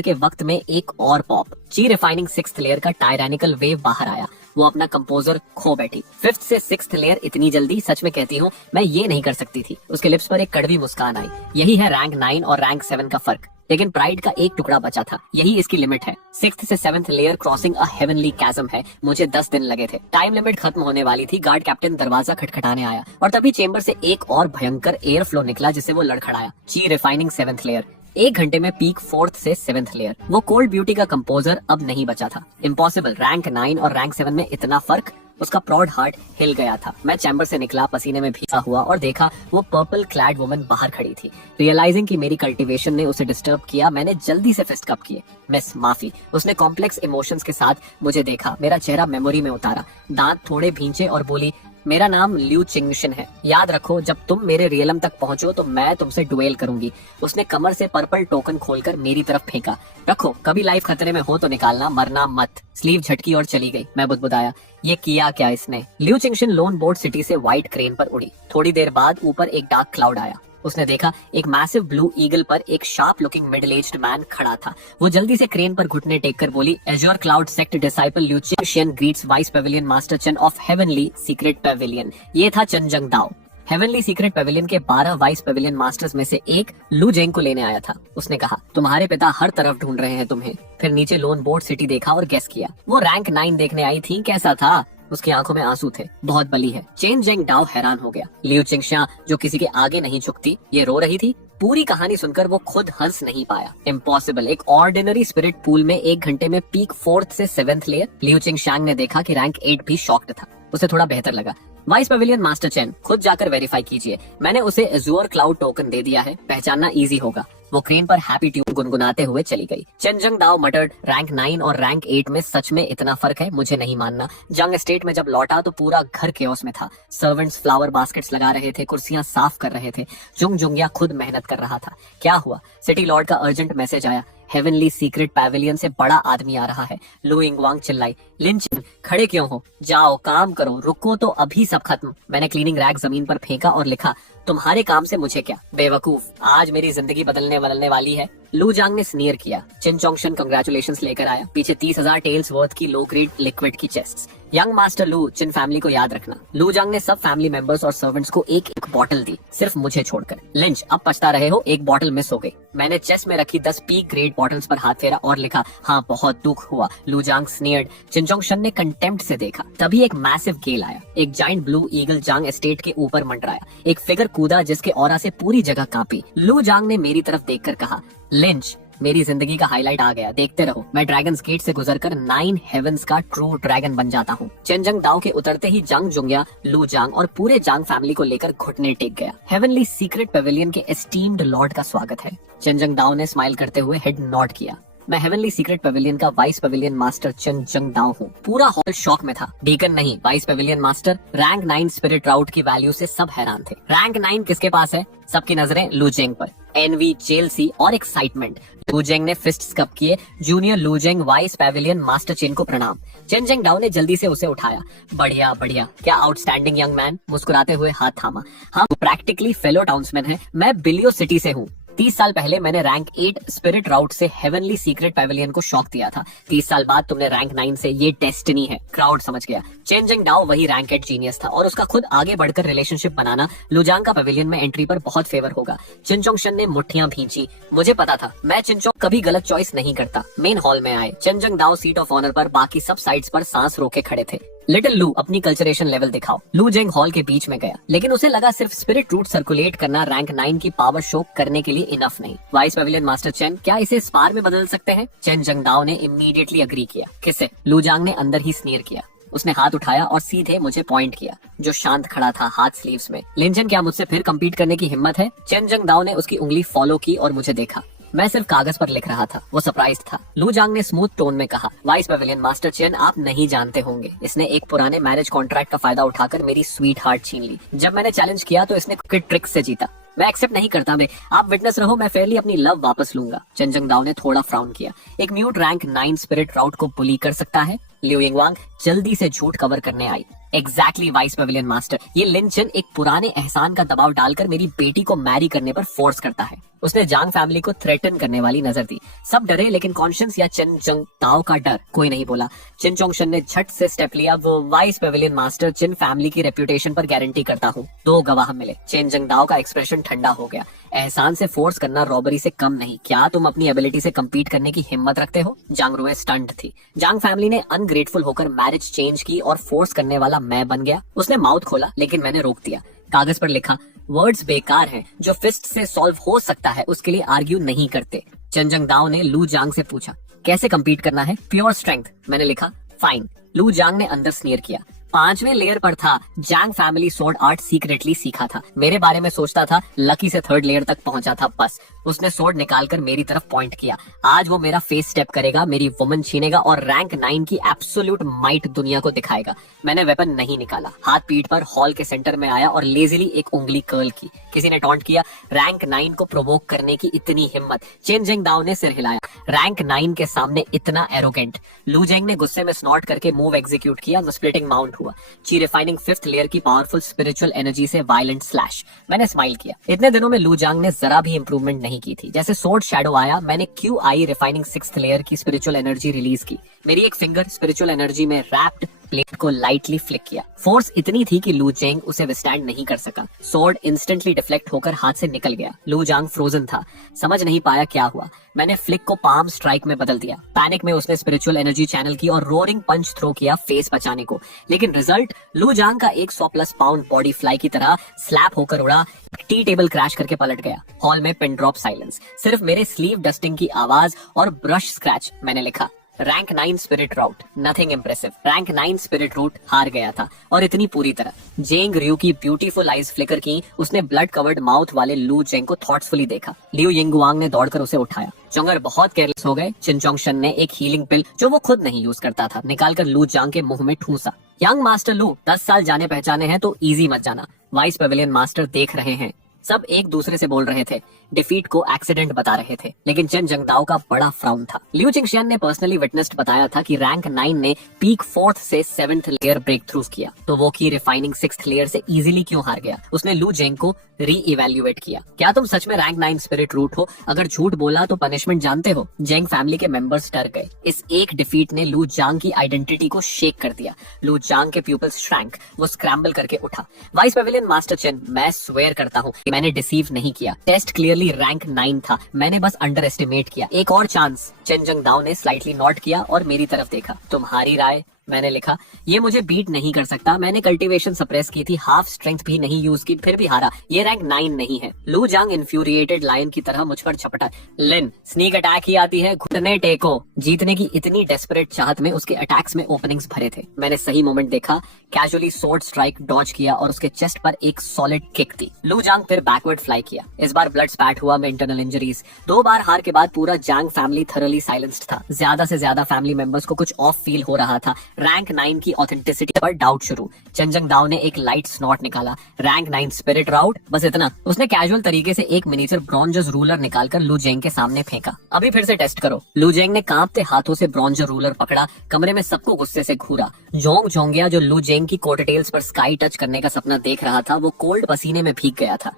के वक्त में एक और पॉप, ची रिफाइनिंग 6th लेयर का टायरानिकल वेव बाहर आया। वो अपना कंपोजर खो बैठी। 5th से 6th लेयर इतनी जल्दी? सच में कहती हूँ, मैं ये नहीं कर सकती थी। उसके लिप्स पर एक कड़वी मुस्कान आई। यही है रैंक 9 और रैंक 7 का फर्क। लेकिन प्राइड का एक टुकड़ा बचा था। यही इसकी लिमिट है। 6th से 7th layer crossing a heavenly chasm है। मुझे 10 दिन लगे थे। टाइम लिमिट खत्म होने वाली थी। गार्ड कैप्टन दरवाजा खटखटाने आया और तभी चेंबर से एक और भयंकर एयर फ्लो निकला जिसे वो लड़खड़ाया। ची रिफाइनिंग 7th लेयर। 1 घंटे में पीक 4th से 7th लेयर। वो कोल्ड ब्यूटी का कंपोजर अब नहीं बचा था। इम्पॉसिबल। रैंक 9 और रैंक 7 में इतना फर्क? उसका प्रॉड हार्ट हिल गया था। मैं चैम्बर से निकला, पसीने में भीगा हुआ, और देखा वो पर्पल क्लैड वुमन बाहर खड़ी थी। रियलाइजिंग कि मेरी कल्टीवेशन ने उसे डिस्टर्ब किया, मैंने जल्दी से फिस्ट कप किए। मिस, माफी। उसने कॉम्प्लेक्स इमोशंस के साथ मुझे देखा, मेरा चेहरा मेमोरी में उतारा, दांत थोड़े भींचे और बोली, मेरा नाम ल्यू चिंगशन है। याद रखो, जब तुम मेरे रियलम तक पहुंचो तो मैं तुमसे डुएल करूंगी। उसने कमर से पर्पल टोकन खोलकर मेरी तरफ फेंका। रखो, कभी लाइफ खतरे में हो तो निकालना, मरना मत। स्लीव झटकी और चली गई। मैं बुदबुदाया, ये किया क्या इसने? ल्यू चिंगशन लोन बोर्ड सिटी से व्हाइट क्रेन पर उड़ी। थोड़ी देर बाद ऊपर एक डार्क क्लाउड आया। उसने देखा एक मैसिव ब्लू ईगल पर एक sharp looking middle aged man खड़ा था। वो जल्दी से क्रेन पर घुटने टेक कर बोली, azure cloud sect disciple Liu Qingshan greets vice pavilion master Chen of heavenly secret pavilion. ये था चनजंग दाओ। हेवनली सीक्रेट पेविलियन के 12 वाइस पेविलियन मास्टर्स में से एक लू जेंग को लेने आया था। उसने कहा, तुम्हारे पिता हर तरफ ढूंढ रहे हैं तुम्हें। फिर नीचे लोन बोर्ड सिटी देखा और गेस किया। वो रैंक 9 देखने आई थी। कैसा था? उसकी आंखों में आंसू थे। बहुत बली है। चेन जेंग डाओ हैरान हो गया। लियू चिंगशा, जो किसी के आगे नहीं झुकती, ये रो रही थी। पूरी कहानी सुनकर वो खुद हंस नहीं पाया। इम्पॉसिबल। एक ऑर्डिनरी स्पिरिट पूल में 1 घंटे में पीक 4th से 7th लेयर। लियू चिंगशांग ने देखा कि रैंक 8 भी शॉक्ड था। उसे थोड़ा बेहतर लगा। वाइस पेविलियन मास्टर चेन, खुद जाकर वेरीफाई कीजिए। मैंने उसे एज्योर क्लाउड टोकन दे दिया है, पहचानना इजी होगा। वो क्रेन पर हैप्पी ट्यून गुनगुनाते हुए चली गई। चेनजंग दाओ मटर्ड, रैंक 9 और रैंक 8 में सच में इतना फर्क है? मुझे नहीं मानना। जंग एस्टेट में जब लौटा तो पूरा घर केओस में था। सर्वेंट्स फ्लावर बास्केट्स लगा रहे थे, कुर्सियां साफ कर रहे थे। जुंग जुंगिया खुद मेहनत कर रहा था। क्या हुआ? सिटी लॉर्ड का अर्जेंट मैसेज आया। हेवनली सीक्रेट पैविलियन से बड़ा आदमी आ रहा है। लू इंगवांग चिल्लाई, लिंचिन, खड़े क्यों हो? जाओ काम करो, रुको तो अभी सब खत्म। मैंने क्लीनिंग रैक जमीन पर फेंका और लिखा, तुम्हारे काम से मुझे क्या? बेवकूफ, आज मेरी जिंदगी बदलने वाली है। लू जांग ने स्नीयर किया। चिन चोंगशन कंग्रेचुलेशंस लेकर आया। पीछे 30,000 टेल्स वर्थ की लो ग्रेड लिक्विड की चेस्ट्स। यंग मास्टर लू, चिन फैमिली को याद रखना। लू जांग ने सब फैमिली मेंबर्स और सर्वेंट्स को एक एक बॉटल दी, सिर्फ मुझे छोड़कर। लिंच, अब पछता रहे हो, एक बॉटल मिस हो गई। मैंने चेस्ट में रखी 10 पी ग्रेड बॉटल्स पर हाथ फेरा और लिखा, हाँ बहुत दुख हुआ। लू जांग स्नीयर्ड। चिन चोंगशन ने कंटेम्प्ट से देखा। तभी एक मैसिव गेल आया। एक जाइंट ब्लू ईगल जांग एस्टेट के ऊपर मंडराया। एक फिगर कूदा जिसके ऑरा से पूरी जगह कांपी। लू जांग ने मेरी तरफ देखकर कहा, लिंच, मेरी जिंदगी का हाईलाइट आ गया, देखते रहो। मैं ड्रैगन्स गेट से गुजरकर 9 हेवंस का ट्रू ड्रैगन बन जाता हूँ। चेनजंग दाओ के उतरते ही जंग जुंगिया, लू जांग और पूरे जांग फैमिली को लेकर घुटने टेक गया। हेवनली सीक्रेट पेविलियन के एस्टीम्ड लॉर्ड का स्वागत है। चेनजंग दाओ ने स्माइल करते हुए हेड नॉड किया। मैं हेवनली सीक्रेट पेविलियन का vice pavilion master Chenzhang Dao हूँ। पूरा हॉल शॉक में था। डीकन नहीं, vice pavilion master. Rank 9 spirit root की वैल्यू से सब हैरान थे। रैंक 9 किसके पास है? सबकी नजरें लू जेंग पर। एनवी, जेलसी और एक्साइटमेंट। लू जेंग ने फिस्ट कप किए। जूनियर लू जेंग वाइस पेविलियन मास्टर चेन को प्रणाम। चेनजंग दाओ ने जल्दी से उसे उठाया। बढ़िया बढ़िया, क्या आउटस्टैंडिंग यंग मैन। मुस्कुराते हुए हाथ थामा। हम प्रैक्टिकली फेलो टाउन्समैन हैं। मैं बिलियो सिटी से हूँ। 30 साल पहले मैंने रैंक 8 स्पिरिट राउट से हेवनली सीक्रेट पैवेलियन को शॉक दिया था। 30 साल बाद तुमने रैंक 9 से ये डेस्टिनी है। क्राउड समझ गया। चेन जिंग डाओ वही रैंक 8 जीनियस था और उसका खुद आगे बढ़कर रिलेशनशिप बनाना लुजांग का पैवेलियन में एंट्री पर बहुत फेवर होगा। चिनचोंगशन ने मुट्ठियां भींची। मुझे पता था मैं चिनचोंग कभी गलत चॉइस नहीं करता। मेन हॉल में आए। Chen Jing Dao seat of honour पर, बाकी सब साइड्स पर सांस रोके खड़े थे। लिटिल लू अपनी कल्चरेशन लेवल दिखाओ। लू जेंग हॉल के बीच में गया, लेकिन उसे लगा सिर्फ स्पिरिट रूट सर्कुलेट करना रैंक 9 की पावर शो करने के लिए इनफ नहीं। वाइस पैवेलियन मास्टर चेन, क्या इसे स्पार में बदल सकते हैं? चेन जंगडाओ ने इमीडिएटली अग्री किया। किससे? लू जांग ने अंदर ही स्नीर किया। उसने हाथ उठाया और सीधे मुझे पॉइंट किया, जो शांत खड़ा था हाथ स्लीव्स में। लिंजन, क्या मुझसे फिर कम्पीट करने की हिम्मत है? चेन जंगडाओ ने उसकी उंगली फॉलो की और मुझे देखा। मैं सिर्फ कागज पर लिख रहा था। वो सरप्राइज था। लू जांग ने स्मूथ टोन में कहा, वाइस पैवेलियन मास्टर चेन, आप नहीं जानते होंगे, इसने एक पुराने मैरिज कॉन्ट्रैक्ट का फायदा उठाकर मेरी स्वीट हार्ट छीन ली। जब मैंने चैलेंज किया तो इसने क्विक ट्रिक से जीता। मैं एक्सेप्ट नहीं करता बे। आप विटनेस रहो, मैं फेयरली अपनी लव वापस लूंगा। चेन जंगडाओ ने थोड़ा फ्राउन किया। एक म्यूट रैंक 9 स्पिरिट राउट को बुली कर सकता है? लिu यिंगवांग जल्दी से झूठ कवर करने आई। एग्जैक्टली वाइस पैवेलियन मास्टर, ये लिन चेन एक पुराने एहसान का दबाव डालकर मेरी बेटी को मैरी करने पर फोर्स करता है। उसने जांग फैमिली को थ्रेटन करने वाली नजर दी। सब डरे, लेकिन कॉन्शियंस या चेन जंगडाओ का डर कोई नहीं बोला। चिनचोंगशन ने झट से स्टेप लिया। वो वाइस पैवेलियन मास्टर, चिन फैमिली की रेपुटेशन पर गारंटी करता हूँ। 2 गवाह मिले। चेन जंगडाओ का एक्सप्रेशन ठंडा हो गया। एहसान से फोर्स करना रॉबरी से कम नहीं। क्या तुम अपनी एबिलिटी से कम्पीट करने की हिम्मत रखते हो? जांग रुए स्टंट थी। जांग फैमिली ने अनग्रेटफुल होकर मैरिज चेंज की और फोर्स करने वाला मैं बन गया। उसने माउथ खोला, लेकिन मैंने रोक दिया। कागज पर लिखा, वर्ड्स बेकार हैं, जो फिस्ट से सॉल्व हो सकता है उसके लिए आर्ग्यू नहीं करते। चेन जंगडाओ ने लू जांग से पूछा, कैसे कम्पीट करना है? Pure strength. मैंने लिखा, फाइन। लू जांग ने अंदर स्नीर किया। 5वें लेयर पर था। जांग फैमिली स्वॉर्ड आर्ट सीक्रेटली सीखा था। मेरे बारे में सोचता था, लकी से 3rd लेयर तक पहुंचा था बस। उसने स्वॉर्ड निकालकर मेरी तरफ पॉइंट किया। आज वो मेरा फेस स्टेप करेगा, मेरी वुमन छीनेगा और रैंक 9 की एब्सोल्यूट माइट दुनिया को दिखाएगा। मैंने वेपन नहीं निकाला। हाथ पीठ पर हॉल के सेंटर में आया और लेजिली एक उंगली कर्ल की। किसी ने टॉन्ट किया, रैंक 9 को प्रोवोक करने की इतनी हिम्मत? चेन जिंगडाओ ने सिर हिलाया। रैंक 9 के सामने इतना एरोगेंट? लू जेंग ने गुस्से में स्नॉट करके मूव एग्जीक्यूट किया। स्प्लिटिंग माउंट हुआ। ची रिफाइनिंग 5th लेयर की पावरफुल स्पिरिचुअल एनर्जी से वायलेंट स्लैश। मैंने स्माइल किया। इतने दिनों में लू जांग ने जरा भी इंप्रूवमेंट नहीं की थी। जैसे सोर्ड शैडो आया, मैंने QI रिफाइनिंग 6th लेयर की स्पिरिचुअल एनर्जी रिलीज की। मेरी एक फिंगर स्पिरिचुअल एनर्जी में रैप्ड प्लेट को लाइटली फ्लिक किया। फोर्स इतनी थी कि लू जेंग उसे विस्टैंड नहीं कर सका। स्वॉर्ड इंस्टेंटली डिफ्लेक्ट होकर हाथ से निकल गया। लू जांग फ्रोजन था, समझ नहीं पाया क्या हुआ। मैंने फ्लिक को पाम स्ट्राइक में बदल दिया। पैनिक में उसने स्पिरिचुअल एनर्जी चैनल की और रोरिंग पंच थ्रो किया फेस बचाने को। लेकिन रिजल्ट, लू जांग का 100+ पाउंड बॉडी फ्लाई की तरह स्लैप होकर उड़ा। टी टेबल क्रैश करके पलट गया। हॉल में पिन ड्रॉप साइलेंस, सिर्फ मेरे स्लीव डस्टिंग की आवाज और ब्रश स्क्रैच। मैंने लिखा, rank 9 spirit root, nothing impressive. Rank 9 spirit root हार गया था, और इतनी पूरी तरह। जेंग रियू की ब्यूटीफुल आईज फ्लिकर की। उसने ब्लड कवर्ड माउथ वाले लू जेंग को थॉटफुली देखा। लिu यिंगवांग ने दौड़कर उसे उठाया। चोंगर बहुत केयरलेस हो गए। चिनचोंगशन ने एक हीलिंग पिल, जो वो खुद नहीं यूज करता था, निकालकर लू जांग के मुंह में ठूसा। यंग मास्टर लू, 10 साल जाने पहचाने हैं तो इजी मत जाना। वाइस पैवेलियन मास्टर देख रहे हैं। सब एक दूसरे से बोल रहे थे, डिफीट को एक्सीडेंट बता रहे थे, लेकिन चेन जंगडाओ का बड़ा फ्राउन था। लिu चिंगशियन ने पर्सनली विटनेस्ड बताया था कि रैंक 9 ने पीक 4th से 7th लेयर ब्रेक थ्रू किया, तो वो की रिफाइनिंग 6th लेयर से इजीली क्यों हार गया? उसने लू जेंग को री-इवैल्यूएट किया। क्या तुम सच में रैंक 9 स्पिरिट रूट हो? अगर झूठ बोला तो पनिशमेंट जानते हो? जेंग फैमिली के मेंबर्स डर गए। इस एक डिफीट ने लू जांग की आइडेंटिटी को शेक कर दिया। लू जांग के प्यूपल्स श्रैंक। वो स्क्रैम्बल करके उठा। वाइस पैवेलियन मास्टर चेन, मैं स्वेयर करता हूँ मैंने डिसीव नहीं किया। टेस्ट क्लियरली रैंक 9 था, मैंने बस अंडर एस्टिमेट किया। एक और चांस। चेन जंगडाओ ने स्लाइटली नॉट किया और मेरी तरफ देखा। तुम्हारी राय? मैंने लिखा, ये मुझे बीट नहीं कर सकता। मैंने कल्टीवेशन सप्रेस की थी, हाफ स्ट्रेंथ भी नहीं यूज की, फिर भी हारा। ये रैंक 9 नहीं है। लू जांग इन्फ्यूरिएटेड लायन की तरह मुझ पर झपटा। लिन, स्नीक अटैक ही आती है, घुटने टेको। जीतने की इतनी डेस्परेट चाहत में उसके अटैक्स में ओपनिंग्स भरे थे। मैंने सही मोमेंट देखा, कैजुअली सोर्ड स्ट्राइक डॉज किया और उसके चेस्ट पर एक सॉलिड किक थी। लू जांग फिर बैकवर्ड फ्लाई किया। इस बार ब्लड स्पैट हुआ में इंटरनल इंजरीज। 2 बार हार के बाद पूरा जांग फैमिली थरली साइलेंस्ड था। ज्यादा से ज्यादा फैमिली मेंबर्स को कुछ ऑफ फील हो रहा था। रैंक 9 की ऑथेंटिसिटी पर डाउट शुरू। चेन जंगडाओ ने एक लाइट स्नॉट निकाला। रैंक 9 स्पिरिट राउट, बस इतना। उसने कैजुअल तरीके से एक मिनिएचर ब्रॉन्जर रूलर निकालकर लू जेंग के सामने फेंका। अभी फिर से टेस्ट करो। लू जेंग ने कांपते हाथों से ब्रॉन्जर रूलर पकड़ा। कमरे में सबको गुस्से से घूरा। जोंग जोंगिया, जो लू जेंग की कोटटेल्स पर स्काई टच करने का सपना देख रहा था, वो कोल्ड पसीने में भीग गया था।